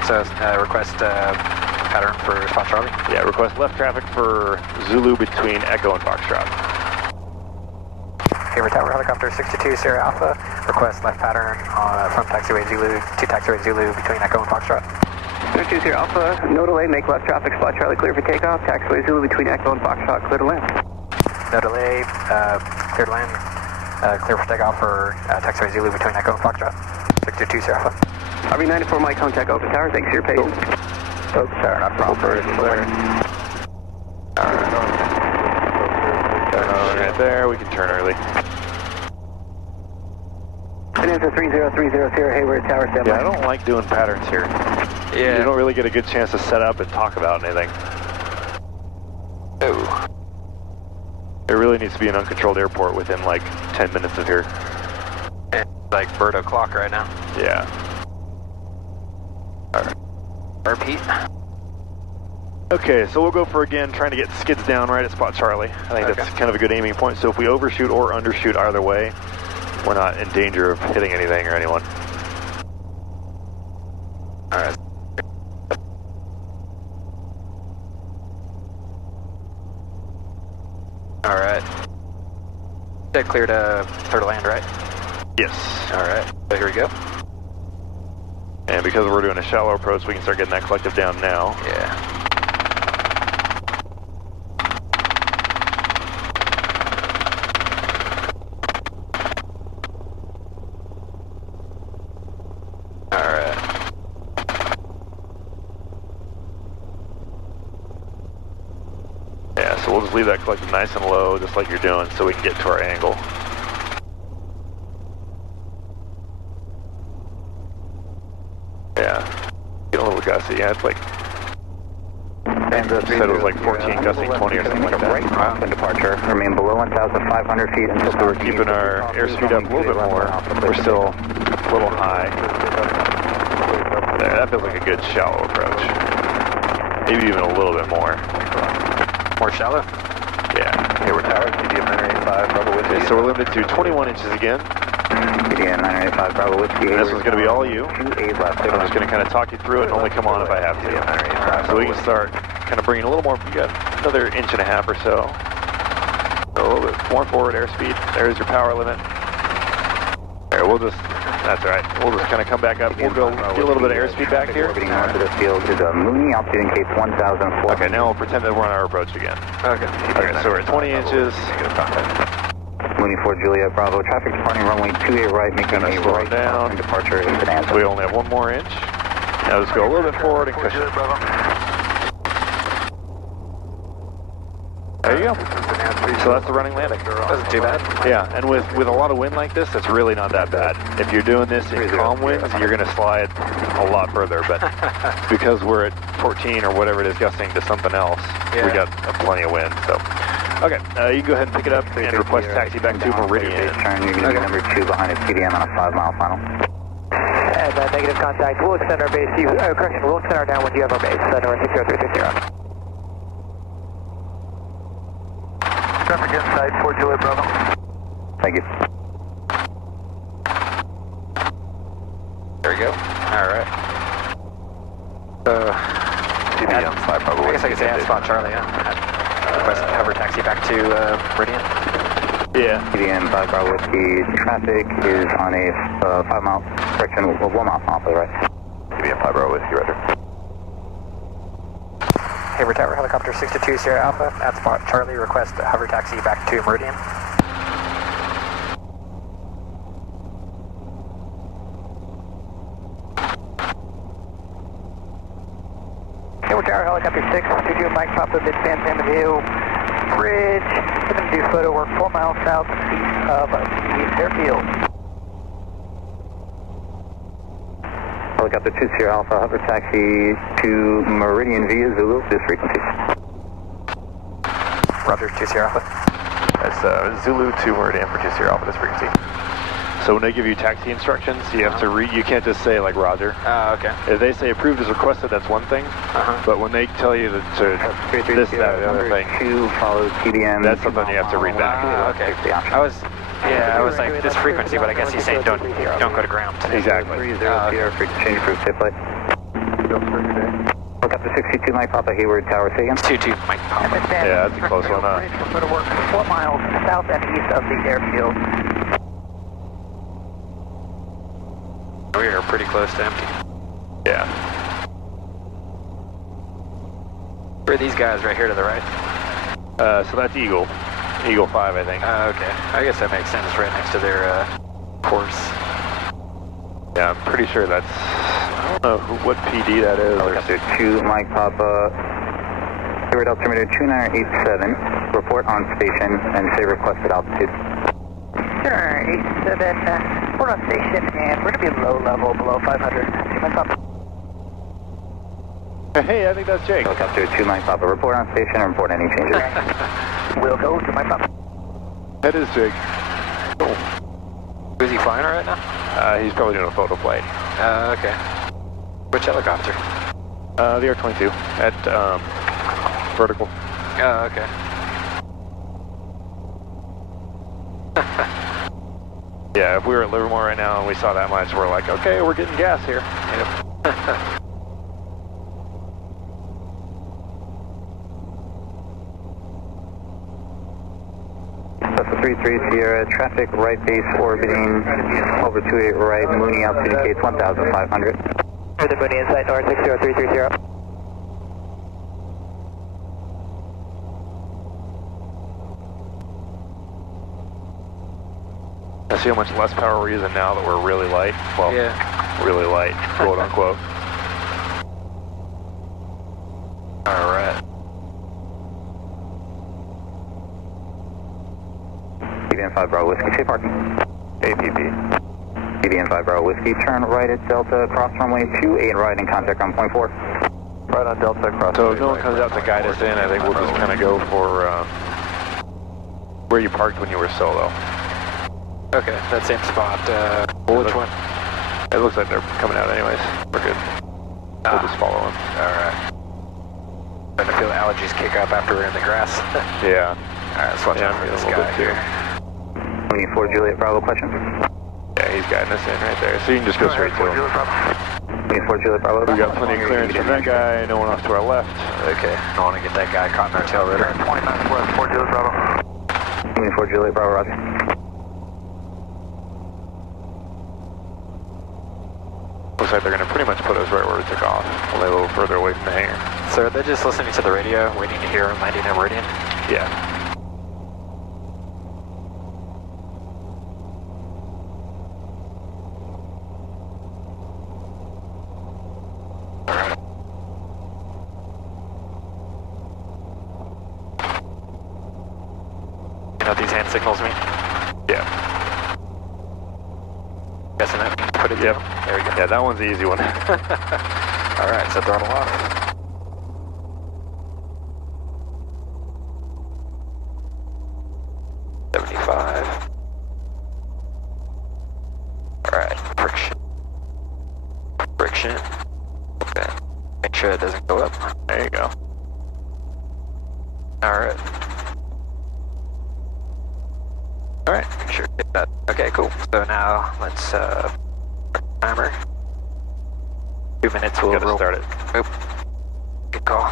So request pattern for spot Charlie? Yeah, request left traffic for Zulu between Echo and Foxtrot. Hayward Tower helicopter 62 Sierra Alpha. Request left pattern from taxiway Zulu to taxiway Zulu between Echo and Foxtrot. 32 Sierra Alpha, no delay, make left traffic, spot Charlie clear for takeoff. Taxiway Zulu between Echo and Foxtrot, clear to land. No delay, clear to land. Clear for takeoff for taxiway Zulu between Echo and Foxtrot. 62 Sierra Alpha. RV94 Mike, contact Oak Tower, thanks for your patience. Oak Tower, not problem. Right there, we can turn early. Peninsula 3030 Sierra Hayward Tower, stand by. Yeah, I don't like doing patterns here. Yeah. You don't really get a good chance to set up and talk about anything. Oh. There really needs to be an uncontrolled airport within like 10 minutes of here. Like bird o'clock right now. Yeah. Repeat. Okay, so we'll go for again trying to get skids down right at spot Charlie. I think that's kind of a good aiming point. So if we overshoot or undershoot either way, we're not in danger of hitting anything or anyone. Alright. Alright. That clear to land, right? Yes. Alright. So here we go. And because we're doing a shallow approach, we can start getting that collective down now. Yeah. So we'll just leave that collective nice and low, just like you're doing, so we can get to our angle. Yeah, get a little gusty. Yeah, it's like, said it was like 14 gusty 20 or something like that. Right crosswind departure, remain below 1,500 feet until so we're keeping our airspeed up a little bit more. We're still a little high. There, that feels like a good shallow approach. Maybe even a little bit more. More shallow? Yeah. Hayward Tower, CDM 985, Bravo with you. Okay, so we're limited to 21 inches again. CDN 985 Bravo Whiskey. And this is going to be all you. 28 left. I'm just going to kind of talk you through it and only come on if I have to. So we can start kind of bringing a little more, you got another 1.5 inches or so. A little bit more forward airspeed. There's your power limit. There, we'll just, that's all right. We'll just kind of come back up. We'll go get a little bit of airspeed back here. Orbiting north of the field is a Mooney, altitude in case 1,004. Okay, now we'll pretend that we're on our approach again. Okay. Okay, so we're at 20 inches. Mooney 4 Juliet Bravo, traffic departing runway 28 right, making a slow right down. Departure is an answer. We only have 1 more inch. Now let's go a little bit forward and cushion. There you go. So that's the running landing. Wasn't too bad. Yeah, and with a lot of wind like this, it's really not that bad. If you're doing this in calm winds, you're going to slide a lot further. But because we're at 14 or whatever it is, gusting to something else, we got plenty of wind. So, okay, you can go ahead and pick it up and request taxi back to Meridian. Turn, you're going to be number 2 behind a CDM on a 5-mile final. And negative contact. We'll extend our base. Correction, we'll extend our downwind. You have our base. North 60360. Traffic inside 4 Juliet Bravo. Thank you. There we go. Alright. CDM 5 Bravo. I guess I could say spot Charlie, yeah. Request hover taxi back to Meridian. Yeah. CDM 5 Bravo Whiskey. Traffic is on a 5-mile, correction, 1-mile final, right? CDM 5 Bravo Whiskey, right there. Haver Tower, helicopter 622 Sierra Alpha, at spot Charlie, request hover taxi back to Meridian. Haver Tower, helicopter 622 Mike Papa, mid-span San Mateo Bridge. We're going to do photo work 4 miles southeast of the airfield. Helicopter 2 Sierra Alpha, hover taxi to Meridian via Zulu, this frequency. Roger, 2 Sierra Alpha. That's Zulu to Meridian for 2 Sierra Alpha, this frequency. So when they give you taxi instructions, you have to read, you can't just say like Roger. Okay. If they say approved as requested, that's one thing. But when they tell you to this, that, the other thing, 2 follows CDM. that's something you have to read back. Okay. I was like this frequency, but I guess he's saying don't go to ground. Exactly. 30 Sierra for change for tip light. Helicopter 62 Mike Papa, Hayward Tower, say again. 22 Mike Papa. Yeah, that's a close one. Bridge for photo work 4 miles south and east of the airfield. We are pretty close to empty. Yeah. Where are these guys right here to the right? So that's Eagle 5, I think. Okay. I guess that makes sense. It's right next to their course. Yeah, I'm pretty sure that's, I don't know what PD that is. Helicopter 2 Mike Papa, Hayward altimeter 2987, report on station and say requested altitude. Sure, 87, we're on station and we're going to be low level, below 500. Mike Papa. Hey, I think that's Jake. Helicopter 2 Mike Papa, report on station and report any changes. We'll go to Mike Papa. That is Jake. Cool. Is he flying right now? He's probably doing a photo flight. Okay. Which helicopter? The R-22 at vertical. Okay. Yeah, if we were at Livermore right now and we saw that much, we're like, okay, we're getting gas here. Yep. That's a 33 Sierra, traffic right base orbiting over 28 right, Mooney altitude indicates 1,500. The Mooney inside north 60330. See how much less power we're using now that we're really light? Well, yeah. Really light, quote unquote. Alright. CDN 5 Bravo Whiskey, safe parking. APP. CDN 5 Bravo Whiskey, turn right at Delta, cross runway 28 right in contact on point 4. Right on Delta, cross. So if no one comes out to guide us in, I think we'll just kind of go for where you parked when you were solo. Okay, that same spot. Which one? It looks like they're coming out anyways. We're good. We'll just follow them. Alright. Starting to feel the allergies kick up after we're in the grass. Yeah. Alright, let's watch out for this guy here. 24 Juliet Bravo, question. Yeah, he's guiding us in right there. So you can just go straight to him. We got plenty of clearance from that guy, no one off to our left. Okay, I want to get that guy caught in our tail rotor. 29 west, 4 Juliet Bravo. 4 Juliet Bravo, roger. Looks like they're going to pretty much put us right where we took off, only a little further away from the hangar. So are they just listening to the radio, waiting to hear landing at Meridian? Yeah. You know what these hand signals mean? Yeah. Guessing that means put it Yep. down. There we go. Yeah, that one's the easy one. Alright, so throttle off. Alright, friction. Okay. Make sure it doesn't go up. There you go. Alright. Alright, make sure to hit that. Okay, cool. So now let's timer. 2 minutes we'll Gotta start it. Oop. Good call.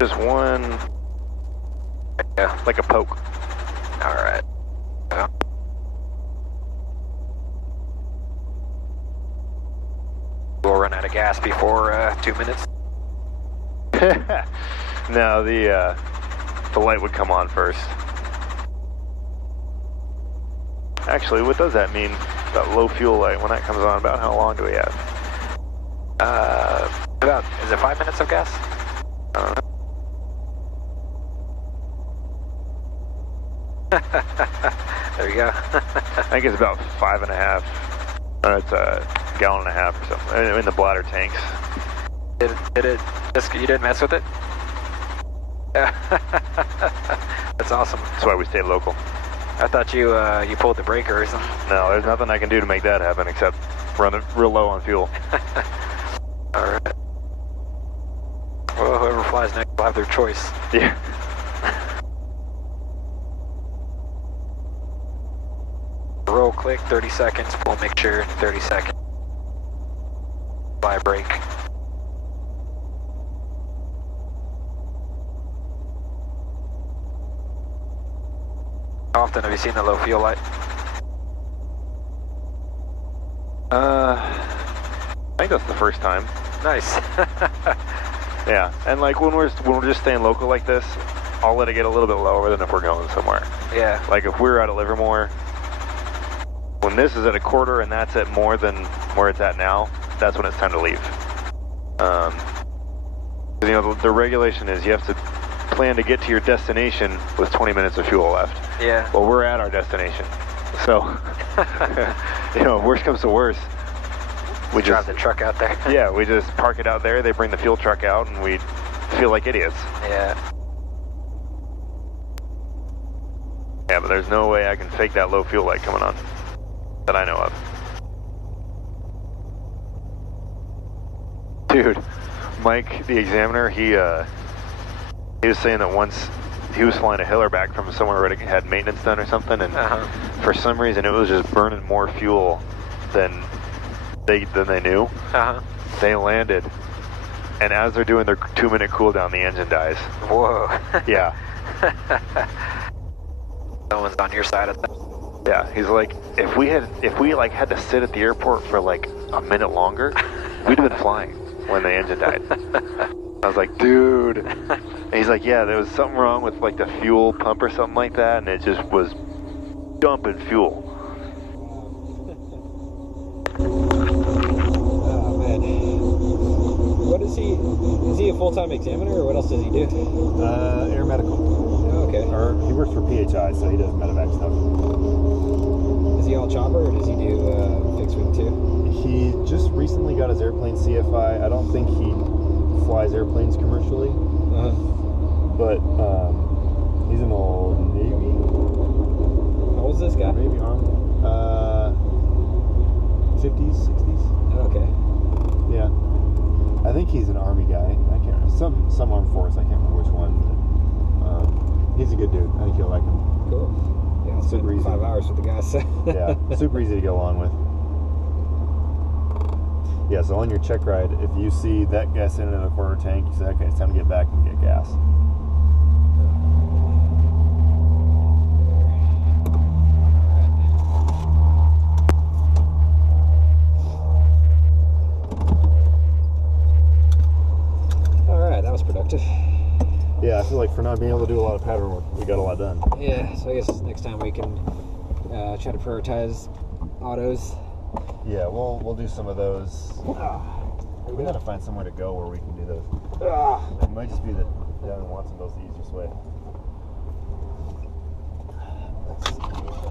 Just one, Yeah. like a poke. Alright. So. We'll run out of gas before 2 minutes. No, the light would come on first. Actually, what does that mean? That low fuel light, when that comes on, about how long do we have? About, is it 5 minutes of gas? There you go. I think it's about 5.5. It's a gallon and a half or something in the bladder tanks. Did it just, you didn't mess with it? That's awesome. That's why we stay local. I thought you you pulled the breaker or something. No, there's nothing I can do to make that happen except run it real low on fuel. Alright. Well, whoever flies next will have their choice. Yeah. Roll click, 30 seconds, pull mixture, 30 seconds. Fly brake. How often have you seen the low fuel light? I think that's the first time. Nice. Yeah, and like when we're just staying local like this, I'll let it get a little bit lower than if we're going somewhere. Yeah. Like if we're out at Livermore, when this is at a quarter and that's at more than where it's at now, that's when it's time to leave. You know, the regulation is you have to plan to get to your destination with 20 minutes of fuel left. Yeah. Well, we're at our destination, so you know, worst comes to worst, we drive just the truck out there. yeah, we just park it out there. They bring the fuel truck out, and we feel like idiots. Yeah. Yeah, but there's no way I can fake that low fuel light coming on that I know of. Dude, Mike, the examiner, he was saying that once he was flying a Hiller back from somewhere where it had maintenance done or something, and for some reason it was just burning more fuel than they knew. They landed, and as they're doing their 2-minute cool down, the engine dies. Whoa. Yeah. Someone's on your side of that. Yeah, he's like, if we like had to sit at the airport for like a minute longer, we'd have been flying when the engine died. I was like, dude. And he's like, yeah, there was something wrong with like the fuel pump or something like that, and it just was dumping fuel. Oh man. What is he? Is he a full-time examiner, or what else does he do? Air medical. Oh, okay. Or he works for PHI, so he does medevac stuff. Is he all chopper, or does he do fixed wing too? He just recently got his airplane CFI. I don't think he flies airplanes commercially, but he's in the Navy. How old is this guy? Maybe Army. 50s, 60s. Okay. Yeah. I think he's an Army guy. I can't remember. Some armed force. I can't remember which one. But, he's a good dude. I think you'll like him. Cool. Super easy. 5 hours with the guys. Yeah, super easy to go along with. Yeah, so on your check ride, if you see that gas in a quarter tank, you say, okay, it's time to get back and get gas. Alright, that was productive. Yeah, I feel like for not being able to do a lot of pattern work, we got a lot done. Yeah, so I guess next time we can try to prioritize autos. Yeah, we'll do some of those. We gotta find somewhere to go where we can do those. It might just be that down in Watsonville's the easiest way. Let's see.